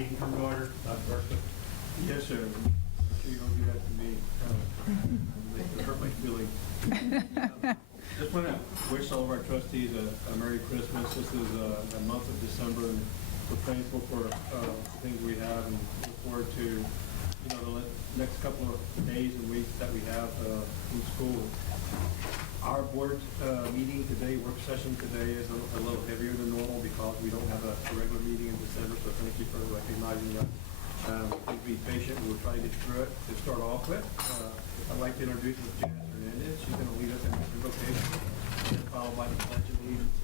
Meeting come to order, Dr. Burkett. Yes, sir. I'm sure you don't do that to me. It hurt my feelings. Just want to wish all of our trustees a Merry Christmas. This is the month of December, and we're thankful for the things we have, and look forward to the next couple of days and weeks that we have in school. Our board meeting today, work session today, is a little heavier than normal because we don't have a regular meeting in December, so thank you for recognizing that. Please be patient. We'll try to get through it. To start off with, I'd like to introduce Ms. Janice Hernandez. She's going to lead us in invocation, and followed by the Pledge of Allegiance.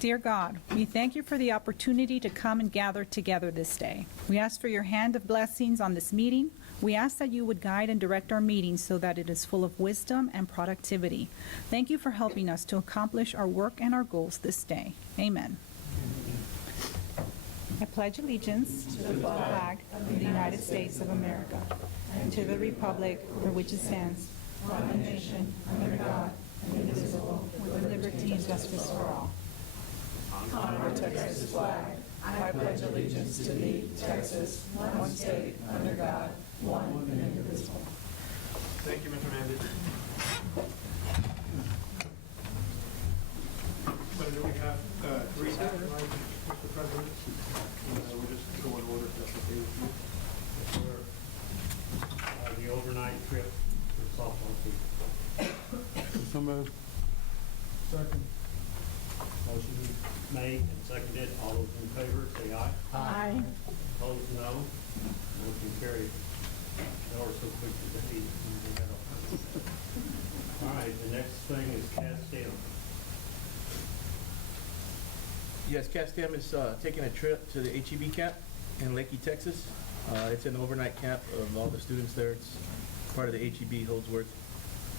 Dear God, we thank you for the opportunity to come and gather together this day. We ask for your hand of blessings on this meeting. We ask that you would guide and direct our meeting so that it is full of wisdom and productivity. Thank you for helping us to accomplish our work and our goals this day. Amen. I pledge allegiance to the flag of the United States of America and to the republic for which it stands, one nation, under God, indivisible, with liberty and justice for all. Honor to Texas flag. I pledge allegiance to thee, Texas, one state, under God, one and indivisible. Thank you, Ms. Hernandez. So do we have three action items, Mr. President? We'll just go in order if that's okay with you. The overnight trip for softball team. So moved. Second. Motion made and seconded. All those in favor, say aye. Aye. Opposed, no. Motion carried. They were so quick today. All right, the next thing is Castem. Yes, Castem is taking a trip to the HEB camp in Leakey, Texas. It's an overnight camp of all the students there. It's part of the HEB Holdsworth,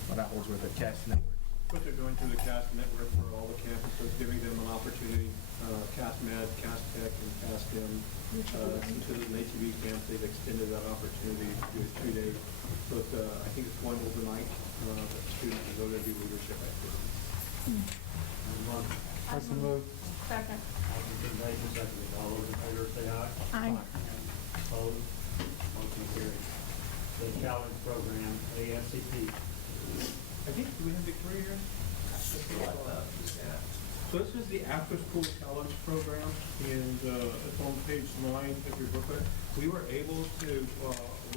well, not Holdsworth, but CAST network. What they're doing through the CAST network for all the campuses, giving them an opportunity, CAST Med, CAST Tech, and CAST M. Since it is an HEB camp, they've extended that opportunity to do 2 days. So it's, I think it's one overnight that students can go there and do leadership activities. So moved. Second. Motion been made and seconded. All those in favor, say aye. Aye. Opposed, motion carried. The challenge program, AFCP. I think, do we have Victoria here? So this is the after-school challenge program, and it's on page 9 of your booklet. We were able to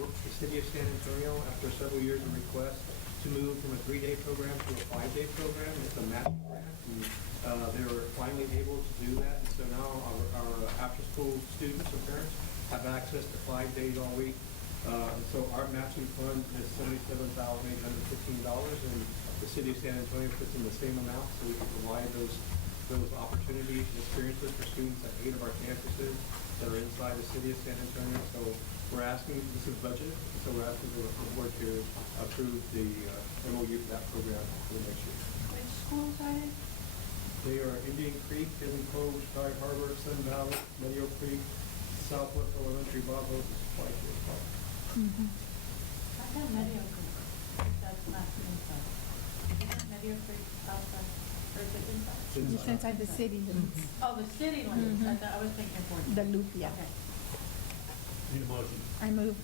work with the city of San Antonio after several years of requests to move from a 3-day program to a 5-day program. It's a matching grant, and they were finally able to do that. And so now our after-school students and parents have access to 5 days all week. And so our matching fund is $77,815, and the city of San Antonio puts in the same amount so we can provide those opportunities and experiences for students at 8 of our campuses that are inside the city of San Antonio. So we're asking, this is budgeted, so we're asking the board to approve the MOU for that program for the next year. Which schools are they? They are Indian Creek, Hidden Cove, Sky Harbor, Sun Valley, Meadow Creek, Southwest Elementary, Bob Hope, and Supply Care Park. I have Medio Creek. That's not inside. Isn't Medio Creek outside? Or is it inside? It's inside the city, Oh, the city limits. I was thinking for the loop, yeah. Okay. Need a motion. I move.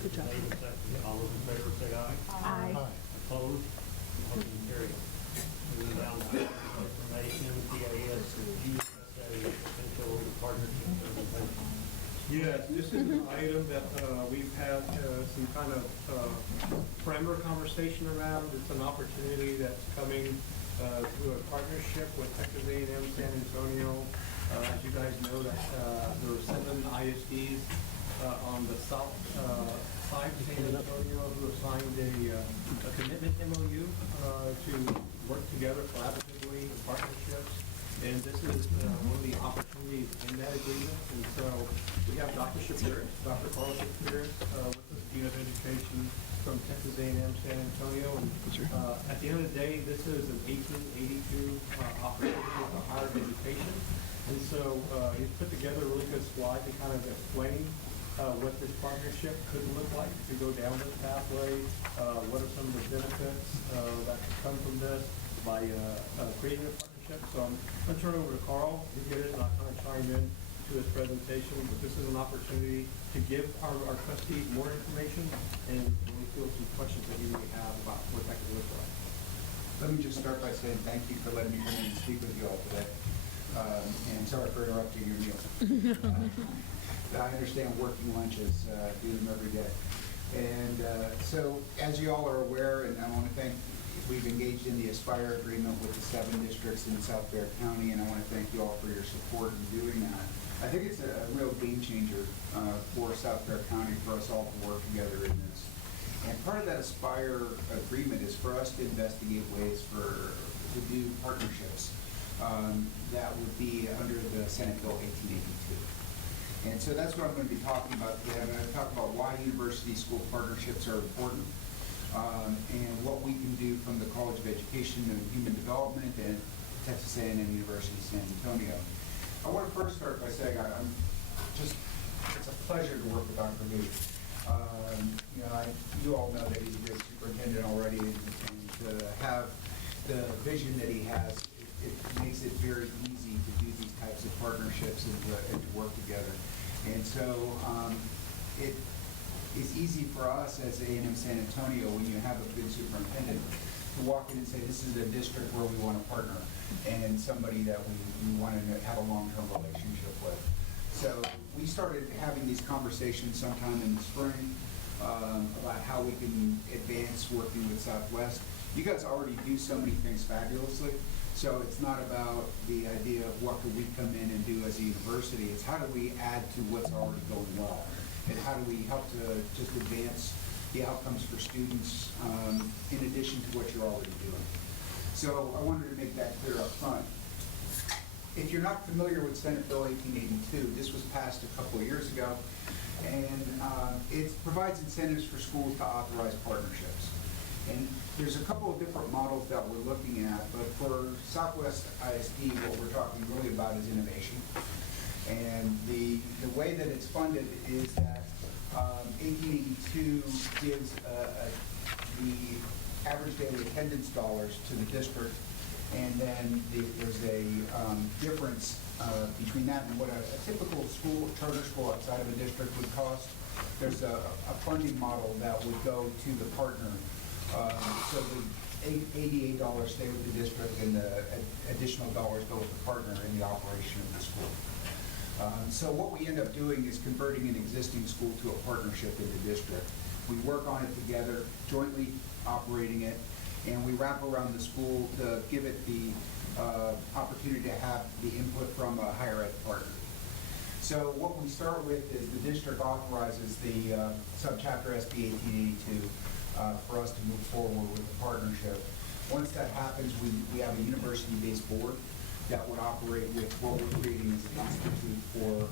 Good job. Made and seconded. All those in favor, say aye. Aye. Opposed, motion carried. Moving down to information, TAS, USA, potential partnership presentation. Yes, this is an item that we've had some kind of parameter conversation around. It's an opportunity that's coming through a partnership with Texas A&M San Antonio. As you guys know, that there are 7 ISDs on the south side of San Antonio who have signed a commitment MOU to work together collaboratively in partnerships. And this is one of the opportunities in that agreement. And so we have Dr. Shapiro, Dr. Carl Shapiro, with us, Dean of Education from Texas A&M San Antonio. And at the end of the day, this is an 1882 opportunity for higher education. And so he's put together a really good slide to kind of explain what this partnership could look like to go down this pathway. What are some of the benefits that could come from this by creating a partnership partnership. So I'm going to turn it over to Carl to get it, and I'll kind of chime in to his presentation. But this is an opportunity to give our trustees more information and we feel some questions that you may have about what that could look like. Let me just start by saying thank you for letting me come in and speak with you all today. And sorry for interrupting your meal. I understand working lunches, do them every day. And so, as you all are aware, and I want to thank, we've engaged in the Aspire agreement with the 7 districts in South Bexar County, and I want to thank you all for your support in doing that. I think it's a real game changer for South Bexar County for us all to work together in this. And part of that Aspire agreement is for us to investigate ways to do partnerships that would be under the Senate Bill 1882. And so that's what I'm going to be talking about today. I'm going to talk about why university-school partnerships are important and what we can do from the College of Education and Human Development and Texas A&M University San Antonio. I want to first start by saying it's a pleasure to work with Dr. Lee. You all know that he's a great superintendent already, and to have the vision that he has, it makes it very easy to do these types of partnerships and to work together. And so it is easy for us as A&M San Antonio, when you have a good superintendent, to walk in and say, this is a district where we want to partner and somebody that we want to have a long-term relationship with. So we started having these conversations sometime in the spring about how we can advance working with Southwest. You guys already do so many things fabulously, so it's not about the idea of what could we come in and do as a university. It's how do we add to what's already going well, and how do we help to just advance the outcomes for students in addition to what you're already doing. So I wanted to make that clear up front. If you're not familiar with Senate Bill 1882, this was passed a couple of years ago, and it provides incentives for schools to authorize partnerships. And there's a couple of different models that we're looking at, but for Southwest ISD, what we're talking really about is innovation. And the way that it's funded is that 1882 gives the average daily attendance dollars to the district, and then there's a difference between that and what a typical school, charter school outside of a district would cost. There's a funding model that would go to the partner. So the $88 stay with the district, and the additional dollars go with the partner in the operation of the school. So what we end up doing is converting an existing school to a partnership in the district. We work on it together, jointly operating it, and we wrap around the school to give it the opportunity to have the input from a higher ed partner. So what we start with is the district authorizes the subchapter SB 1882 for us to move forward with the partnership. Once that happens, we have a university-based board that would operate with what we're creating as an institute for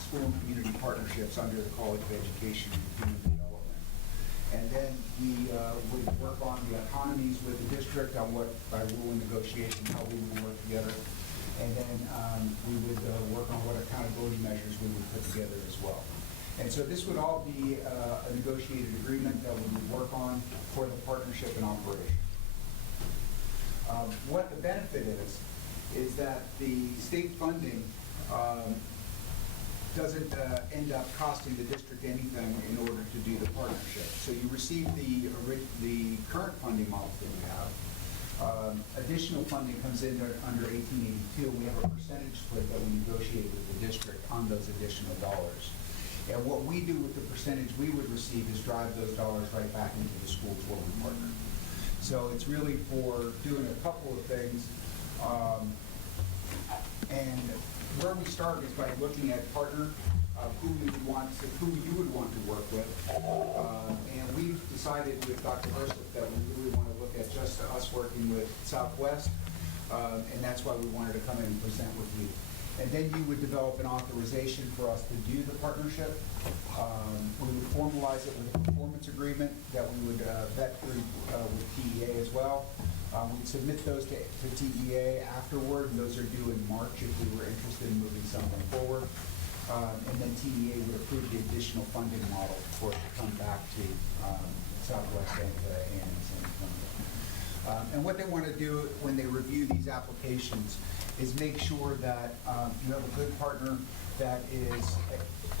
school and community partnerships under the College of Education and Human Development. And then we would work on the autonomies with the district on what, by rule and negotiation, how we would work together. And then we would work on what accountability measures we would put together as well. And so this would all be a negotiated agreement that we would work on for the partnership and operation. What the benefit is that the state funding doesn't end up costing the district anything in order to do the partnership. So you receive the current funding models that we have. Additional funding comes in under 1882. We have a percentage split that we negotiate with the district on those additional dollars. And what we do with the percentage we would receive is drive those dollars right back into the schools where we partner. So it's really for doing a couple of things. And where we start is by looking at partner, who you would want to work with. And we've decided with Dr. Herseth that we really want to look at just us working with Southwest, and that's why we wanted to come in and present with you. And then you would develop an authorization for us to do the partnership. We would formalize it with a performance agreement that we would vet through with TEA as well. We'd submit those to TEA afterward, and those are due in March if we were interested in moving something forward. And then TEA would approve the additional funding model for it to come back to Southwest and San Antonio. And what they want to do when they review these applications is make sure that you have a good partner that is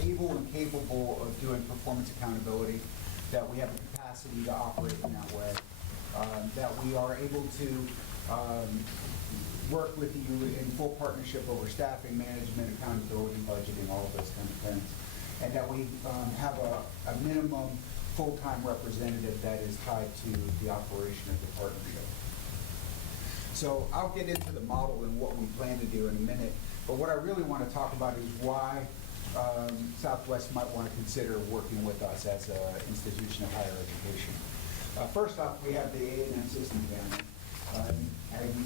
able and capable of doing performance accountability, that we have the capacity to operate in that way, that we are able to work with you in full partnership over staffing, management, accountability, budgeting, all of those kind of things, and that we have a minimum full-time representative that is tied to the operation of the partnership. So I'll get into the model and what we plan to do in a minute, but what I really want to talk about is why Southwest might want to consider working with us as an institution of higher education. First off, we have the A&M system family. Aggie,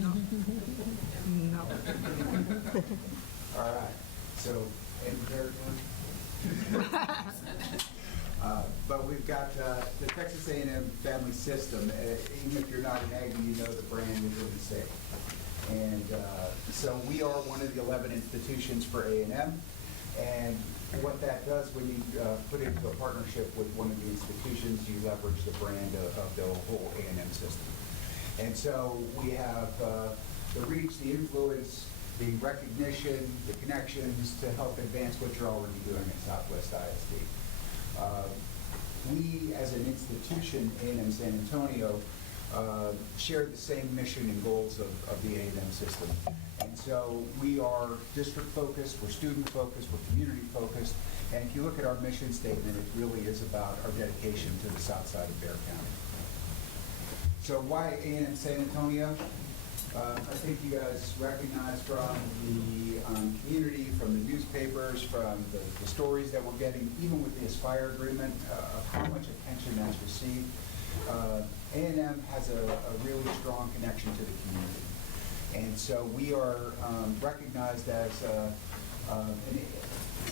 No. all right, so, any but we've got the Texas A&M Family System. Even if you're not an Aggie, you know the brand is really safe. And so we are one of the 11 institutions for A&M. And what that does when you put into a partnership with one of the institutions, you leverage the brand of the whole A&M system. And so we have the reach, the influence, the recognition, the connections to help advance what you're already doing at Southwest ISD. We, as an institution, A&M San Antonio, share the same mission and goals of the A&M system. And so we are district-focused, we're student-focused, we're community-focused, and if you look at our mission statement, it really is about our dedication to the south side of Bexar County. So why A&M San Antonio? I think you guys recognize from the community, from the newspapers, from the stories that we're getting, even with the Aspire agreement, of how much attention that's received. A&M has a really strong connection to the community. And so we are recognized as an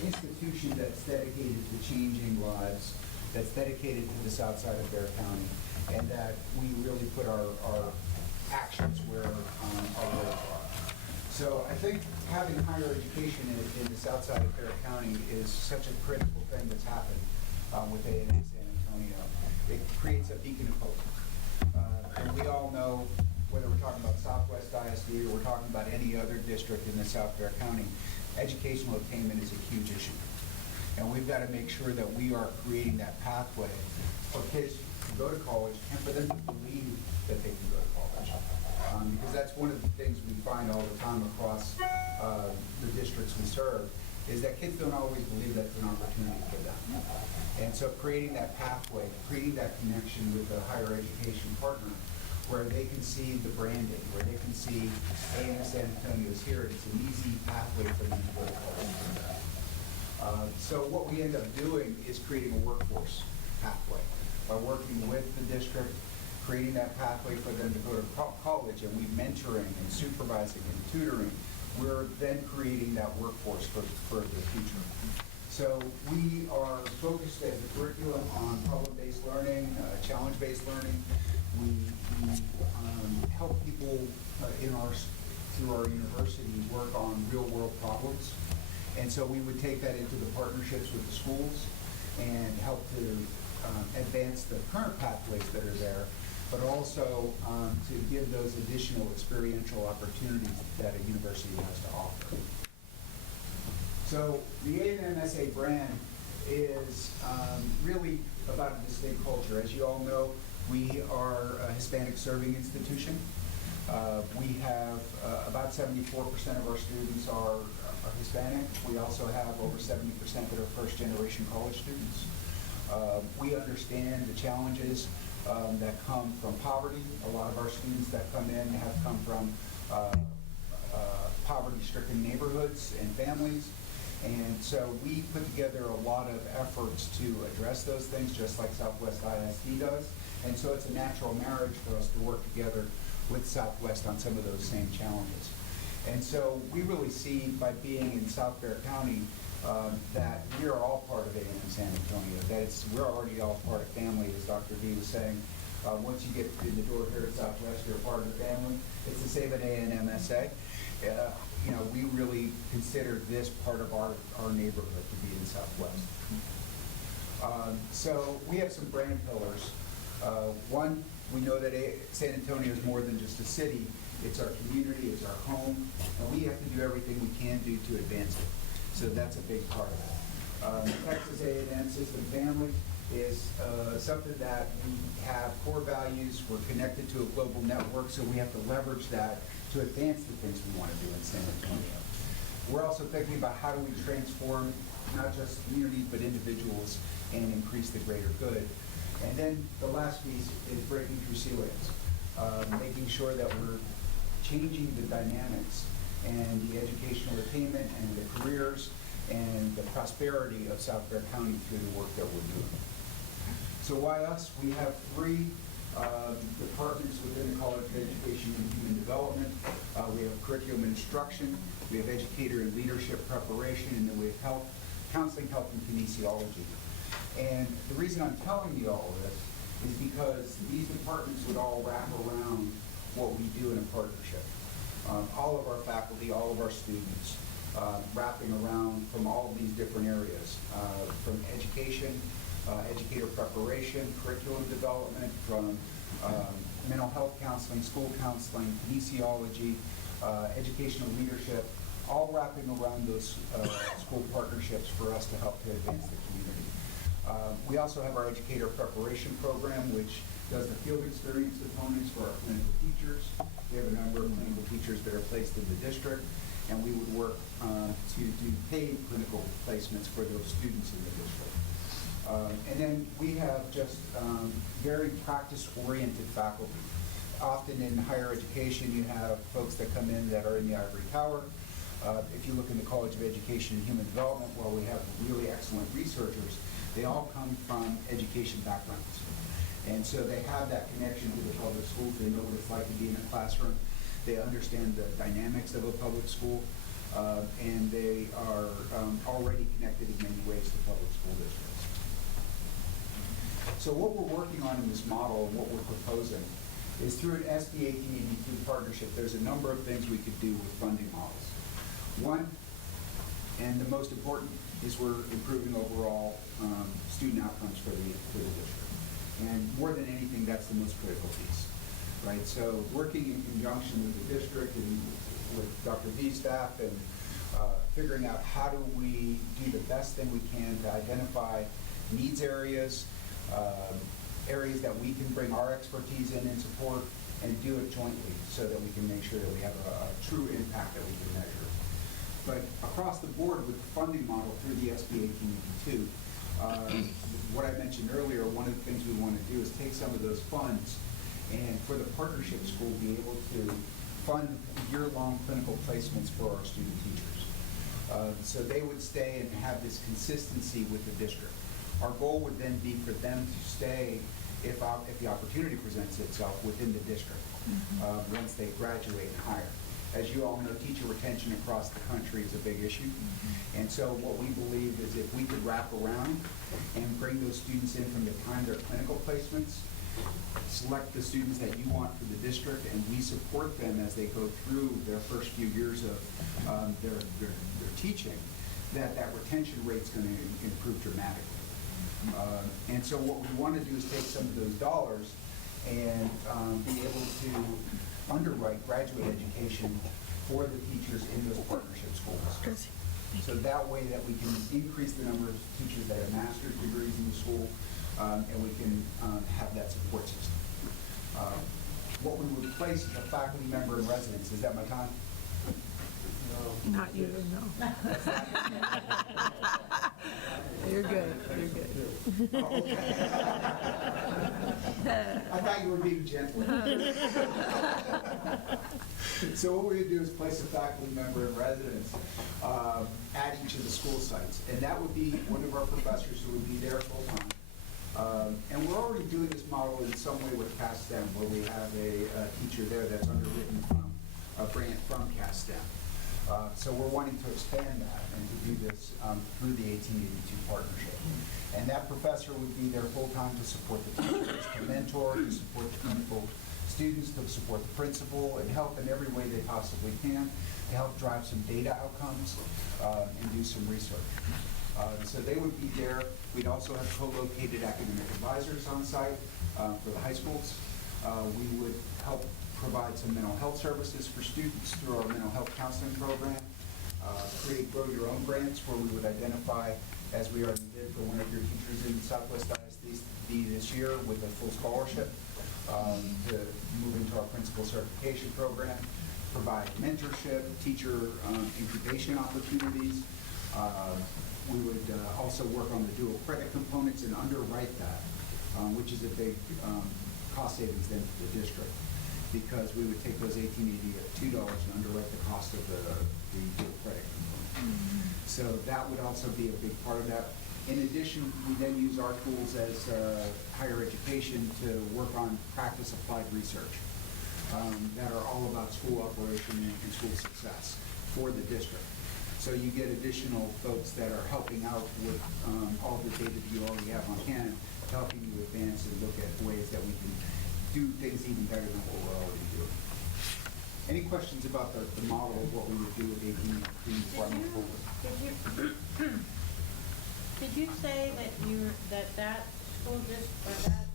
institution that's dedicated to changing lives, that's dedicated to the south side of Bexar County, and that we really put our actions where our words are. So I think having higher education in the south side of Bexar County is such a critical thing that's happened with A&M San Antonio. It creates a beacon of hope. And we all know, whether we're talking about Southwest ISD or we're talking about any other district in the South Bexar County, educational attainment is a huge issue. And we've got to make sure that we are creating that pathway for kids to go to college and for them to believe that they can go to college. Because that's one of the things we find all the time across the districts we serve, is that kids don't always believe that's an opportunity for them. And so creating that pathway, creating that connection with a higher education partner where they can see the branding, where they can see A&M San Antonio is here, it's an easy pathway for them to go to college. So what we end up doing is creating a workforce pathway by working with the district, creating that pathway for them to go to college, and we mentoring and supervising and tutoring. We're then creating that workforce for the future. So we are focused as a curriculum on problem-based learning, challenge-based learning. We help people through our university work on real-world problems. And so we would take that into the partnerships with the schools and help to advance the current pathways that are there, but also to give those additional experiential opportunities that a university has to offer. So the A&M SA brand is really about a distinct culture. As you all know, we are a Hispanic serving institution. We have about 74% of our students are Hispanic. We also have over 70% that are first-generation college students. We understand the challenges that come from poverty. A lot of our students that come in have come from poverty-stricken neighborhoods and families. And so we put together a lot of efforts to address those things, just like Southwest ISD does. And so it's a natural marriage for us to work together with Southwest on some of those same challenges. And so we really see, by being in South Bexar County, that we are all part of A&M San Antonio. That we're already all part of family, as Dr. D was saying. Once you get in the door here at Southwest, you're part of the family. It's the same at A&M SA. We really consider this part of our neighborhood to be in Southwest. So we have some brand pillars One, we know that San Antonio is more than just a city. It's our community, it's our home, and we have to do everything we can do to advance it. So that's a big part of it. Texas A&M System Family is something that we have core values. We're connected to a global network, so we have to leverage that to advance the things we want to do in San Antonio. We're also thinking about how do we transform not just communities but individuals and increase the greater good. And then the last piece is breaking through ceilings, making sure that we're changing the dynamics and the educational attainment and the careers and the prosperity of South Bexar County through the work that we're doing. So why us? We have three departments within the College of Education and Human Development. We have curriculum and instruction, we have educator and leadership preparation, and then we have health, counseling, health, and kinesiology. And the reason I'm telling you all of this is because these departments would all wrap around what we do in a partnership. All of our faculty, all of our students, wrapping around from all of these different areas, from education, educator preparation, curriculum development, from mental health counseling, school counseling, kinesiology, educational leadership, all wrapping around those school partnerships for us to help to advance the community. We also have our educator preparation program, which does the field experience components for our clinical teachers. We have a number of clinical teachers that are placed in the district, and we would work to do paid clinical placements for those students in the district. And then we have just very practice-oriented faculty. Often in higher education, you have folks that come in that are in the ivory tower. If you look in the College of Education and Human Development, while we have really excellent researchers, they all come from education backgrounds. And so they have that connection to the public schools. They know what it's like to be in a classroom. They understand the dynamics of a public school, and they are already connected in many ways to public school districts. So what we're working on in this model and what we're proposing is through an SB 1882 partnership, there's a number of things we could do with funding models. One, and the most important, is we're improving overall student outcomes for the district. And more than anything, that's the most critical piece, right? So working in conjunction with the district and with Dr. B's staff and figuring out how do we do the best thing we can to identify needs areas, areas that we can bring our expertise in and support, and do it jointly so that we can make sure that we have a true impact that we can measure. But across the board with the funding model through the SB 1882, what I mentioned earlier, one of the things we want to do is take some of those funds and for the partnership school be able to fund year-long clinical placements for our student teachers. So they would stay and have this consistency with the district. Our goal would then be for them to stay, if the opportunity presents itself, within the district once they graduate and hire. As you all know, teacher retention across the country is a big issue. And so what we believe is if we could wrap around and bring those students in from the time their clinical placements, select the students that you want for the district, and we support them as they go through their first few years of their teaching, that retention rate's going to improve dramatically. And so what we want to do is take some of those dollars and be able to underwrite graduate education for the teachers in those partnership schools. So that way that we can increase the number of teachers that have master's degrees in the school, and we can have that support system. What we would place is a faculty member in residence. Is that my time? Not you, no. You're good, you're good. Oh, okay. I thought you were being gentle. So what we would do is place a faculty member in residence at each of the school sites. And that would be one of our professors who would be there full time. And we're already doing this model in some way with CASTEM, where we have a teacher there that's underwritten from a grant from CASTEM. So we're wanting to expand that and to do this through the 1882 partnership. And that professor would be there full-time to support the teachers, to mentor, to support the clinical students, to support the principal, and help in every way they possibly can, to help drive some data outcomes and do some research. So they would be there. We'd also have co-located academic advisors on site for the high schools. We would help provide some mental health services for students through our mental health counseling program. Create Grow Your Own grants where we would identify, as we already did for one of your teachers in Southwest ISD this year with a full scholarship, to move into our principal certification program, provide mentorship, teacher incubation opportunities. We would also work on the dual credit components and underwrite that, which is a big cost savings then for the district, because we would take those $18.80 at $2 and underwrite the cost of the dual credit component. So that would also be a big part of that. In addition, we then use our tools as higher education to work on practice applied research that are all about school operation and school success for the district. So you get additional folks that are helping out with all the data that you already have on hand, helping you advance and look at ways that we can do things even better than what we're already doing. Any questions about the model of what we would do with 18 before I move forward? Did you say that that school district or that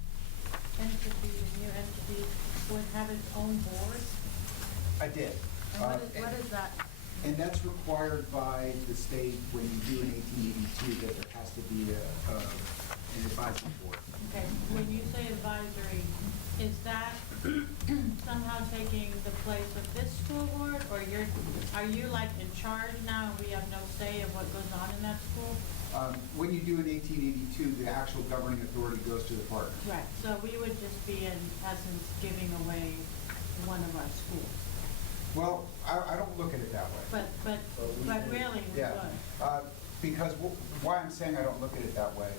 entity, the new entity, would have its own board? I did. And what is that? And that's required by the state when you do an 1882, that there has to be an advisory board. Okay, when you say advisory, is that somehow taking the place of this school board, or are you like in charge now and we have no say of what goes on in that school? When you do an 1882, the actual governing authority goes to the partner. Right, so we would just be in essence giving away one of our schools. Well, I don't look at it that way. But really, we Yeah, would. because why I'm saying I don't look at it that way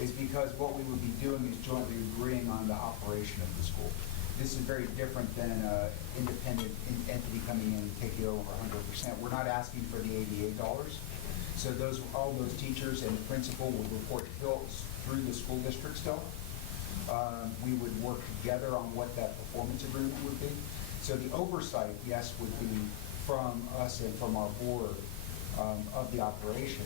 is because what we would be doing is jointly agreeing on the operation of the school. This is very different than an independent entity coming in and taking over 100%. We're not asking for the $88. So all those teachers and the principal will report through the school district still. We would work together on what that performance agreement would be. So the oversight, yes, would be from us and from our board of the operation,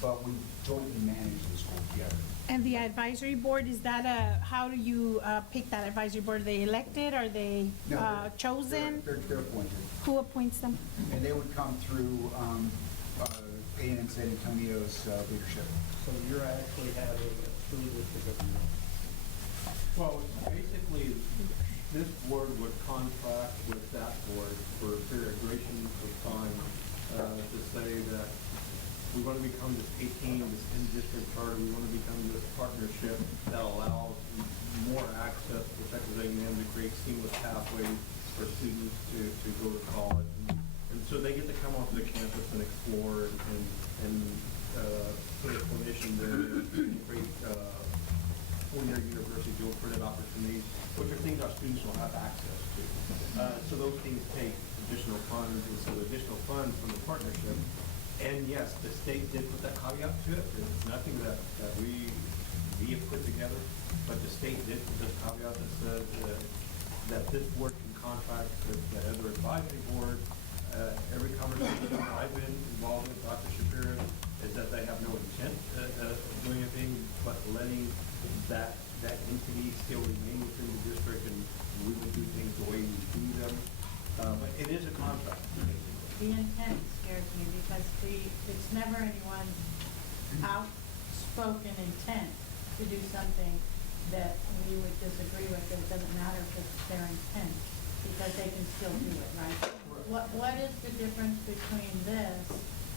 but we jointly manage the school together. And the advisory board, is that how do you pick that advisory board? Are they elected? Are they No, chosen? They're appointed. Who appoints them? And they would come through A&M San Antonio's leadership. So you're actually having a school district of your own? Well, basically, this board would contract with that board for a duration of time to say that we want to become this 18, this in-district charter, we want to become this partnership that allows more access to Texas A&M to create seamless pathways for students to go to college. And so they get to come onto the campus and explore and put a clinician there and create four-year university dual credit opportunities, which are things our students will have access to. So those things take additional funds, and so additional funds from the partnership. And yes, the state did put that caveat to it. It's nothing that we have put together, but the state did put this caveat that says that this board can contract with the other advisory board. Every conversation I've been involved with Dr. Shapiro is that they have no intent of doing anything but letting that entity still remain within the district, and we would do things the way we do them. But it is a contract. The intent scares me because it's never anyone's outspoken intent to do something that we would disagree with. It doesn't matter if it's their intent, because they can still do it, right? What is the difference between this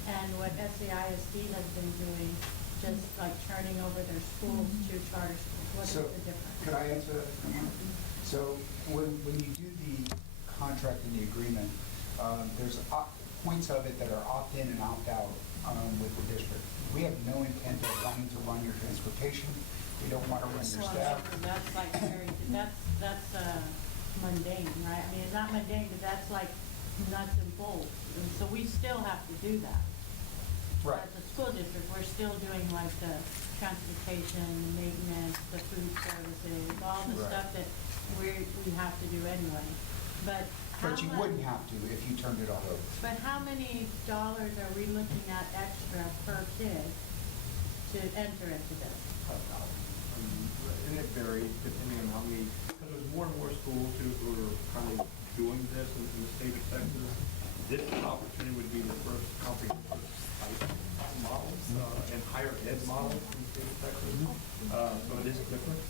and what SAISD has been doing, just like turning over their schools to charter schools? What is the difference? Could I answer that? So when you do the contract and the agreement, there's points of it that are opt-in and opt-out with the district. We have no intent of wanting to run your transportation. We don't want to run your staff. That's like that's mundane, right? I mean, it's not mundane, but that's like nuts and bolts. And so we still have to do that. Right. As a school district, we're still doing like the transportation, the maintenance, the food services, all the Right. stuff that we have to do anyway. But But you wouldn't have to if you turned it all over. But how many dollars are we looking at extra per kid to enter into this? And it varies depending on how many, because there's more and more schools who are kind of doing this in the state of Texas. This opportunity would be the first comprehensive type model and higher ed model in the state of Texas. So it is different.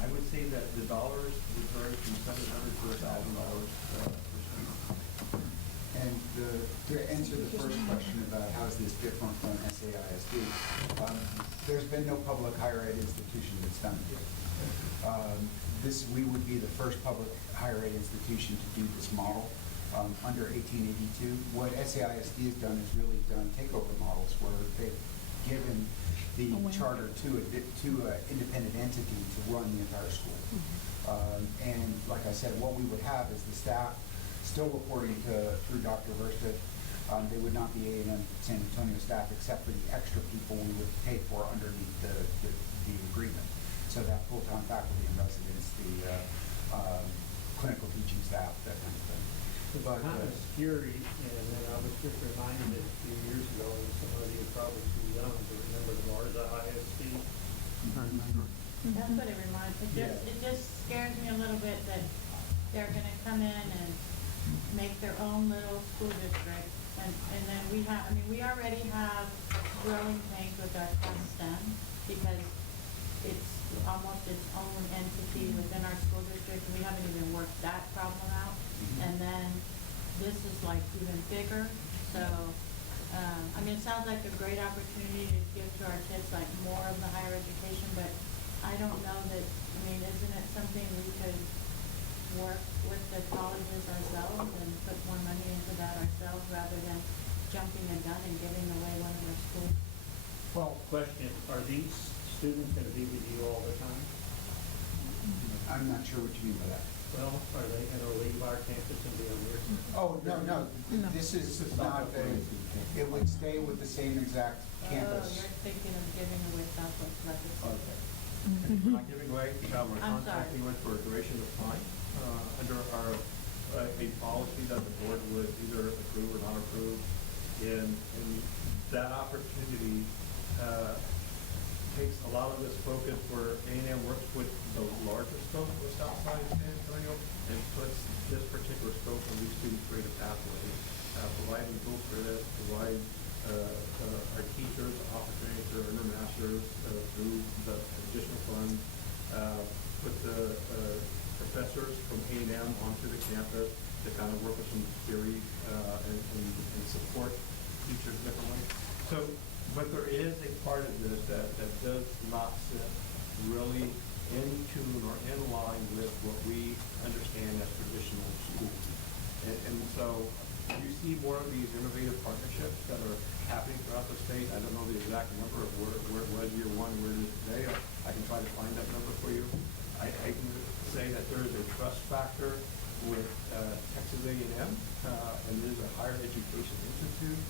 I would say that the dollars would vary from $700 to $1,000 per student. And to answer the first question about how is this different from SAISD, there's been no public higher ed institution that's done it. We would be the first public higher ed institution to do this model under 1882. What SAISD has done is really done takeover models where they've given the charter to an independent entity to run the entire school. And like I said, what we would have is the staff still reporting through Dr. Verstead. They would not be A&M San Antonio staff except for the extra people we would pay for underneath the agreement. So that full-time faculty and residents, the clinical teaching staff, that kind of thing. It's kind of scary, and then I was just reminded a few years ago, and somebody is probably too young to remember the Larza ISD. That's what it reminds, it just scares me a little bit that they're gonna come in and make their own little school district. And then we already have growing pains with our STEM because it's almost its own entity within our school district. We haven't even worked that problem out. And then this is like even bigger. So, it sounds like a great opportunity to give to our kids like more of the higher education, but I don't know that, isn't it something we could work with the colleges ourselves and put more money into that ourselves rather than jumping a gun and giving away one of our schools? Well, question, are these students going to be with you all the time? I'm not sure what you mean by that. Well, are they going to leave our campus and be on yours? Oh, no. This is not, it would stay with the same exact Oh, campus. you're thinking of giving away Southwest Legacy. Okay. We're not giving away, we're I'm contracting with for a duration of time, under a policy that the board would either approve or not approve. And that opportunity, takes a lot of this focus where A&M works with the larger scope of Southside San Antonio and puts this particular scope on these students create a pathway, providing dual credit, provide our teachers opportunity to earn their masters through the additional funds, put the professors from A&M onto the campus to kind of work with some theory and support teachers differently. So, but there is a part of this that does not sit really in tune or in line with what we understand as traditional schools. And so you see more of these innovative partnerships that are happening throughout the state. I don't know the exact number of where it was year one, where it is today. I can try to find that number for you. I can say that there is a trust factor with Texas A&M, and it is a higher education institute.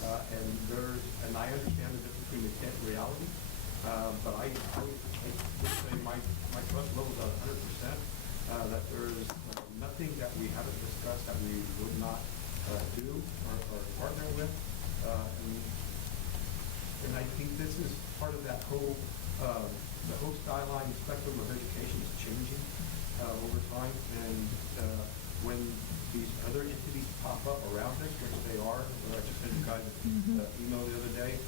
And I understand the difference between intent and reality, but I would say my trust level is at 100%, that there is nothing that we haven't discussed that we would not do or partner with. And I think this is part of that whole, the whole skyline spectrum of education is changing over time. And when these other entities pop up around us, which they are, I just sent you guys an email the other day,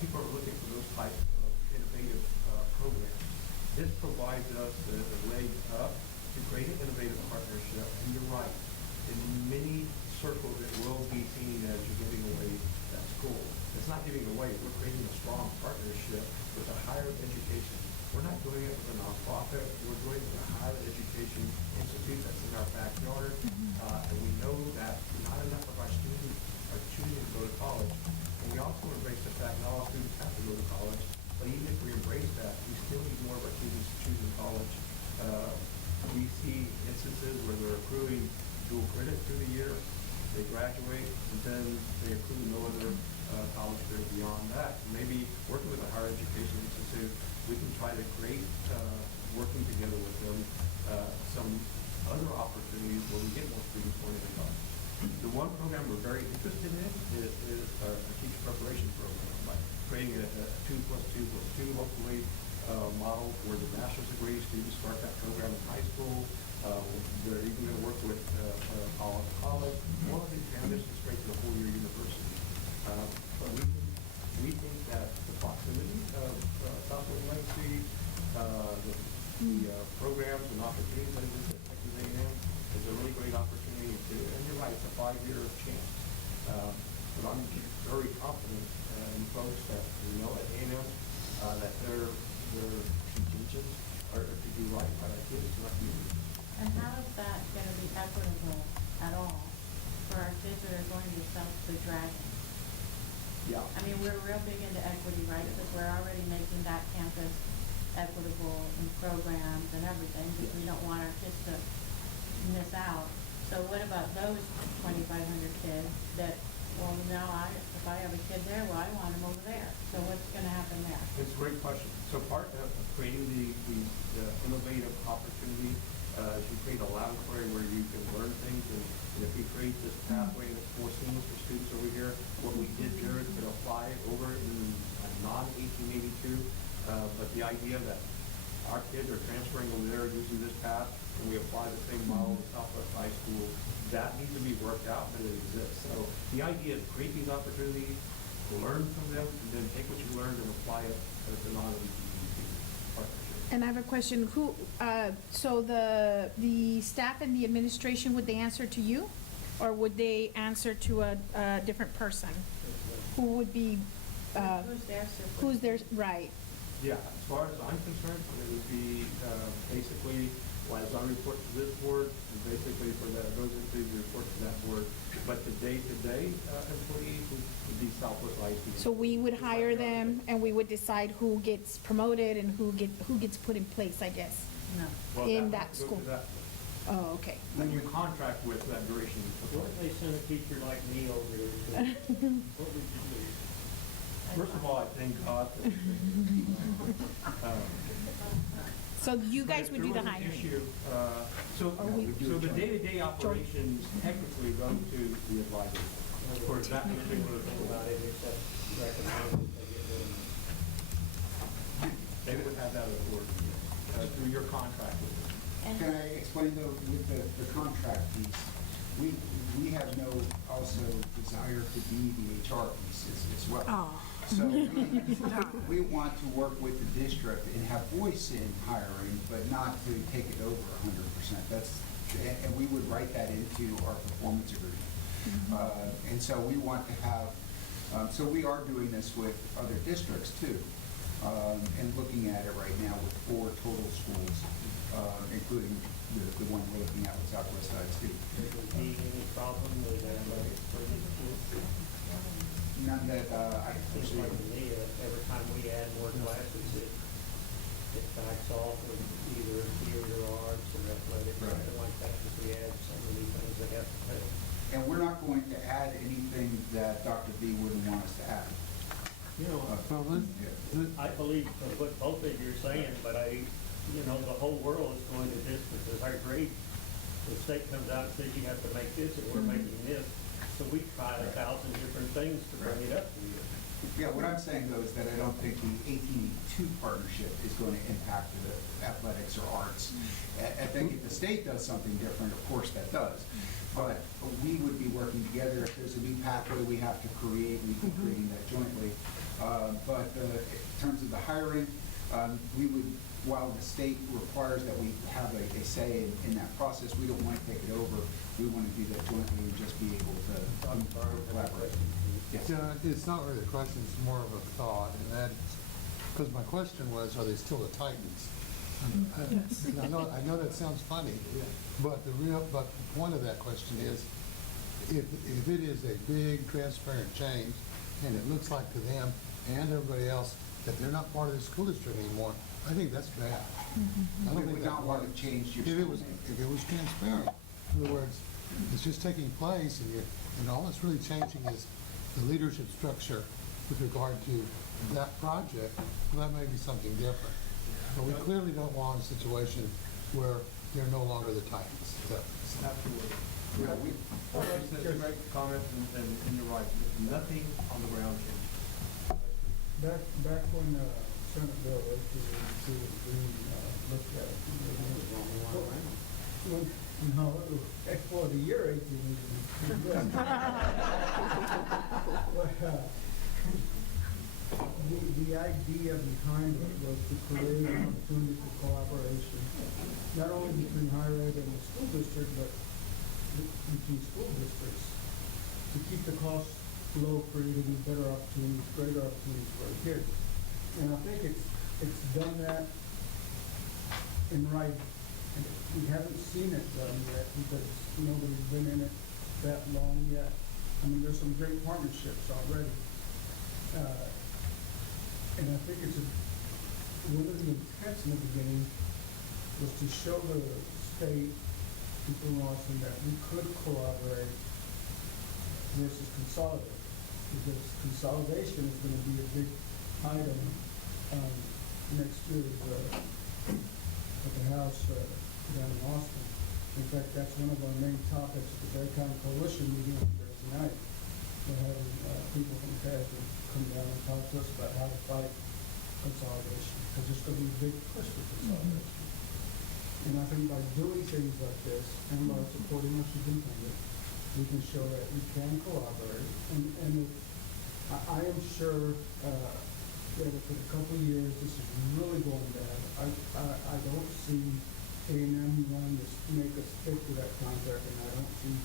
people are looking for those types of innovative programs. This provides us the leg up to create an innovative partnership. And you're right, in many circles it will be seen as you're giving away that school. It's not giving away, we're creating a strong partnership with a higher education. We're not doing it with a nonprofit, we're doing it with a higher education institute that's in our backyard. And we know that not enough of our students are choosing to go to college. And we also embrace the fact not all students have to go to college, but even if we embrace that, we still need more of our students choosing college. We see instances where they're accruing dual credit through the year, they graduate, and then they accrue no other college credit beyond that. Maybe working with a higher education institute, we can try to create, working together with them, some other opportunities where we get more students going to college. The one program we're very interested in is a teacher preparation program. Like creating a 2+2+2, hopefully, model for the master's degree. Students start that program in high school. They're even going to work with college, or they transition straight to a four-year university. But we think that the proximity of Southwest Legacy, the programs and opportunities that exist at Texas A&M is a really great opportunity to, and you're right, it's a 5-year chance. But I'm very confident in folks that, at A&M, that their intentions are to do right by our kids, not do. And how is that going to be equitable at all for our kids that are going to South the Dragon? Yeah. I mean, we're real big into equity, right? Because we're already making that campus equitable in programs and everything, because we don't want our kids to miss out. So what about those 2,500 kids that, well, now if I have a kid there, well, I want them over there. So what's going to happen there? It's a great question. So part of creating the innovative opportunity is you create a laboratory where you can learn things, and if we create this pathway that's more seamless for students over here, what we did there is to apply it over in non-1882, but the idea that our kids are transferring over there using this path, and we apply the same model to Southwest High School, that needs to be worked out, but it exists. So the idea is create these opportunities, learn from them, and then take what you learned and apply it as a non-1882 partnership. And I have a question, so the staff and the administration, would they answer to you? Or would they answer to a different person? Who would be, Who's their who's their, right? Yeah, as far as I'm concerned, it would be basically, as I report to this board, and basically for that, those entities report to that board. But the day-to-day employees would be Southwest ISD. So we would hire them and we would decide who gets promoted and who gets put in place, I guess. No. Well, in would that go to school. that. Oh, okay. When you contract with that duration. What if they send a teacher like me over there to, what would you do? First of all, I thank God that. So you guys would do the hiring? So the day-to-day operations technically go to the advisor. For that particular Think about it, except recommend that they get rid of them. they would have that authority through your contract with them. And Can I explain though, with the contract piece, we have no also desire to be the HR piece as well. Oh. So we want to work with the district and have voice in hiring, but not to take it over 100%. And we would write that into our performance agreement. And so we want to have, so we are doing this with other districts too, and looking at it right now with 4 total schools, including the one we're looking at with Southwest ISD. Would there be any problem with athletics for these schools? None that I Seems like to me, every time we add more classes, it backs off of either theater or arts or athletics, or Right. something like that, because we add so many things that have to pay. And we're not going to add anything that Dr. B wouldn't want us to add. You know, I believe what both of you are saying, but the whole world is going to distances. Our grade, the state comes out and says you have to make this, and we're making this. So we tried 1,000 different things to bring it up to you. Yeah, what I'm saying though is that I don't think the 1882 partnership is going to impact the athletics or arts. I think if the state does something different, of course that does. But we would be working together. If there's a new pathway we have to create, we'd be creating that jointly. But in terms of the hiring, we would, while the state requires that we have a say in that process, we don't want to take it over. We want to do that jointly and just be able to collaborate. Yes. Yeah, it's not really a question, it's more of a thought, and that is, because my question was, are they still the Titans? And I know that sounds funny, but the point of that question is, if it is a big transparent change, and it looks like to them and everybody else that they're not part of the school district anymore, I think that's bad. I We don't think would that not want to change your If school name. it was transparent, in other words, it's just taking place, and all it's really changing is the leadership structure with regard to that project. Well, that may be something different. But we clearly don't want a situation where they're no longer the Titans. Absolutely. Yeah, Well, that's a great comment, and you're right. Nothing on the ground changed. back when Senate Bill 1882 was being looked at, no, well, the year 1882. The idea behind it was to create an opportunity for collaboration, not only between higher ed and the school district, but between school districts, to keep the costs low, creating better opportunities, greater opportunities for our kids. And I think it's done that in writing. And we haven't seen it done yet because nobody's been in it that long yet. I mean, there's some great partnerships already. And I think one of the intents in the beginning was to show the state, people in Austin, that we could collaborate versus consolidate. Because consolidation is going to be a big item next year's at the House down in Austin. In fact, that's one of our main topics at the Bay County Coalition meeting here tonight. We're having people from CASD come down and talk to us about how to fight consolidation, because there's going to be a big push for consolidation. And I think by doing things like this and by supporting our superintendent, we can show that we can collaborate. And I am sure that if in a couple of years this is really going bad, I don't see A&M wanting to make us stick to that contract, and I don't see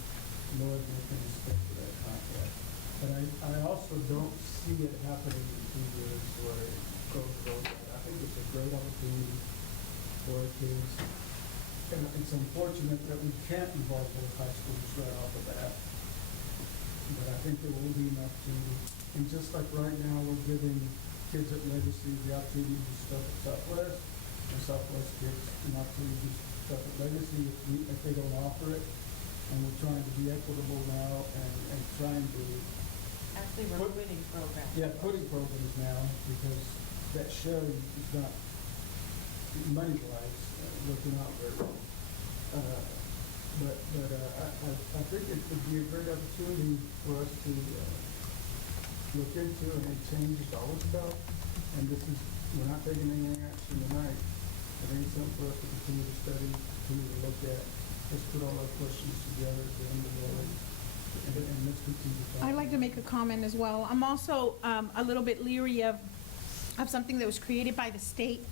Lloyd making us stick to that contract. But I also don't see it happening in 2 years where it goes bad. I think it's a great opportunity for our kids. And it's unfortunate that we can't involve both high schools right off the bat. But I think there will be an opportunity. And just like right now, we're giving kids at Legacy the opportunity to do stuff at Southwest, and Southwest kids an opportunity to do stuff at Legacy if they don't offer it. And we're trying to be equitable now and trying to Actually, we're quitting programs. putting programs now, because that sharing is not, money-wise, working out very well. I think it would be a great opportunity for us to look into, and change is always about, and we're not taking any action tonight. I think it's something for us to continue to study, continue to look at. Let's put all our questions together at the end of the day, and let's continue to talk. I'd like to make a comment as well. I'm also a little bit leery of something that was created by the state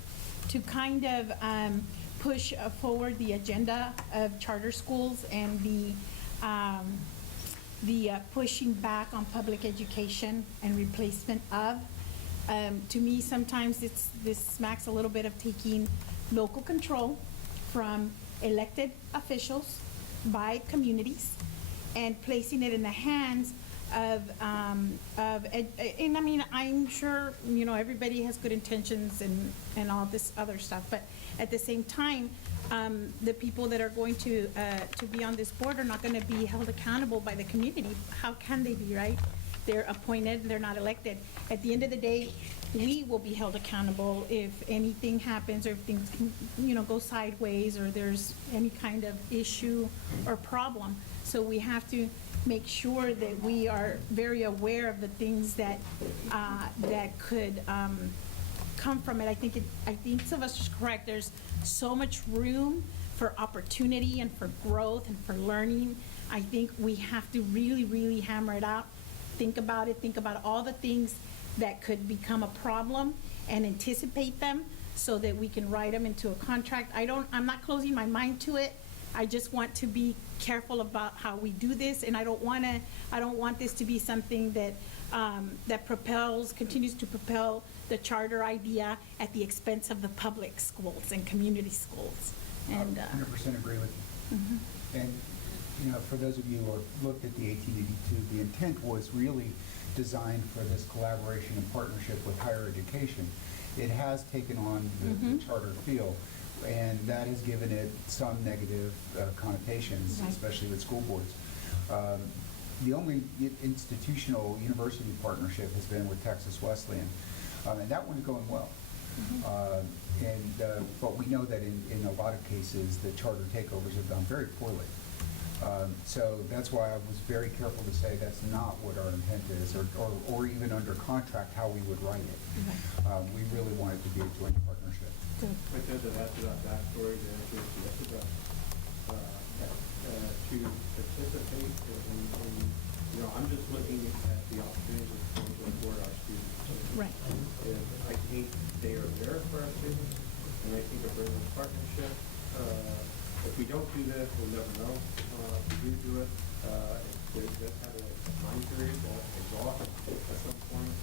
to kind of push forward the agenda of charter schools and the pushing back on public education and replacement of. To me, sometimes this smacks a little bit of taking local control from elected officials by communities and placing it in the hands of and I mean, I'm sure, everybody has good intentions and all this other stuff, but at the same time, the people that are going to be on this board are not going to be held accountable by the community. How can they be, right? They're appointed, they're not elected. At the end of the day, we will be held accountable if anything happens, or if things, go sideways, or there's any kind of issue or problem. So we have to make sure that we are very aware of the things that could come from it. I think Sylvester's correct. There's so much room for opportunity and for growth and for learning. I think we have to really, really hammer it out. Think about it. Think about all the things that could become a problem and anticipate them so that we can write them into a contract. I'm not closing my mind to it. I just want to be careful about how we do this, and I don't want this to be something that continues to propel the charter idea at the expense of the public schools and community schools. And 100% agree with you. Mhm. And, for those of you who have looked at the 1882, the intent was really designed for this collaboration and partnership with higher education. It has taken on the charter feel, and that has given it some negative connotations, Right. especially with school boards. The only institutional university partnership has been with Texas Wesleyan, and that one's going well. But we know that in a lot of cases, the charter takeovers have gone very poorly. So that's why I was very careful to say that's not what our intent is, or even under contract, how we would write it. We really want it to be a joint partnership. But does it add to that backstory, the answer is yes, it does. To participate in, I'm just looking at the opportunities to support our students. Right. And I think they are there for our students, and I think if we're in a partnership, if we don't do this, we'll never know. If we do it, let's have a time period that exhaust at some point.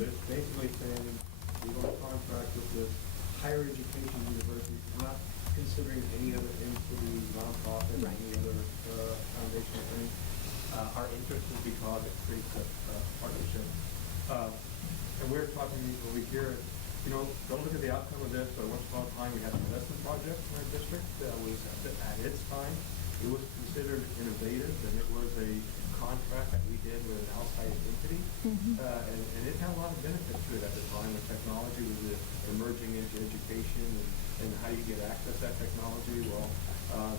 But it's basically saying, we want to contract with this higher education university, we're not considering any other entity, nonprofit, or any other foundation or thing. Our interest is because it creates a partnership. And we're talking over here, don't look at the outcome of this, but once upon a time, we had an investment project in our district that was, at its time, it was considered innovative, and it was a contract that we did with an outside entity. And it had a lot of benefit to it at the time when technology was emerging into education and how you get access to that technology. Well,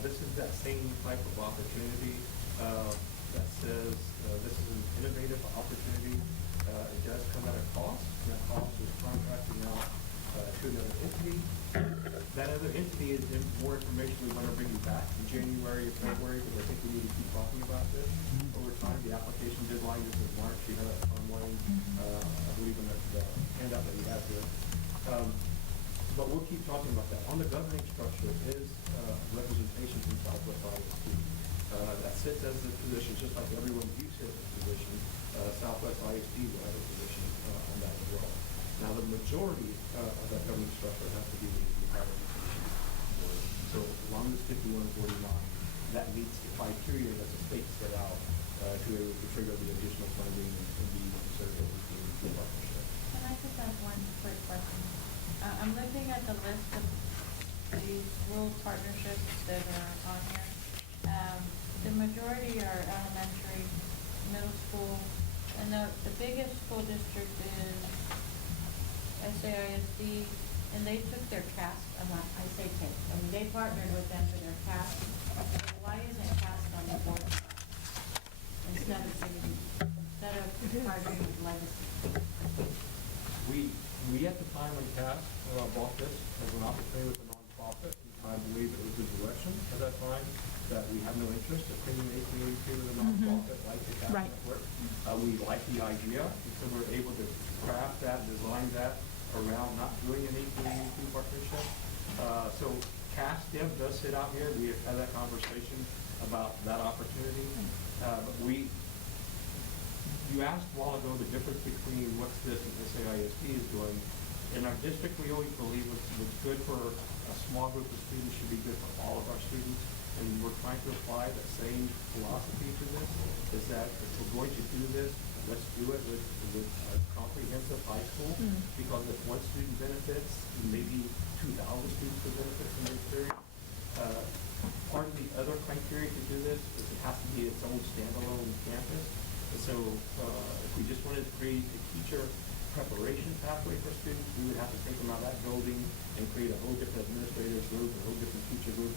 this is that same type of opportunity that says this is an innovative opportunity. It does come at a cost, and that cost is contracting out to another entity. That other entity is more information we want to bring you back in January or February, because I think we need to keep talking about this over time. The application deadline is in March. You have that timeline, I believe, in the handout that you have here. But we'll keep talking about that. On the governing structure is representation from Southwest ISD. That sits as the position, just like everyone you sit as a position. Southwest ISD will have a position on that as well. Now, the majority of that governing structure has to be the higher education board. So as long as 5149, that meets the criteria that the state set out to trigger the additional funding and be considered a partnership. Can I just ask one quick question? I'm looking at the list of these rural partnerships that are on here. The majority are elementary, middle school, and the biggest school district is SAISD, and they took their CAST, I say take, they partnered with them for their CAST. Why isn't CAST on the board instead of partnering with Legacy? We at the time when CAST bought this as an opportunity with a nonprofit, I believe it was the direction at that time that we have no interest in bringing AT&T with a nonprofit like the CAST network. We like the idea, and so we're able to craft that, design that around not doing an AT&T partnership. So CAST does sit out here. We have had that conversation about that opportunity. But you asked a while ago the difference between what's this and SAISD is doing. In our district, we always believe what's good for a small group of students should be good for all of our students. And we're trying to apply the same philosophy to this, is that if we're going to do this, let's do it with a comprehensive high school, because if one student benefits, maybe 2,000 students will benefit from the experience. Part of the other criteria to do this is it has to be its own standalone campus. And so if we just wanted to create a teacher preparation pathway for students, we would have to take them out of that building and create a whole different administrative group, a whole different teacher group,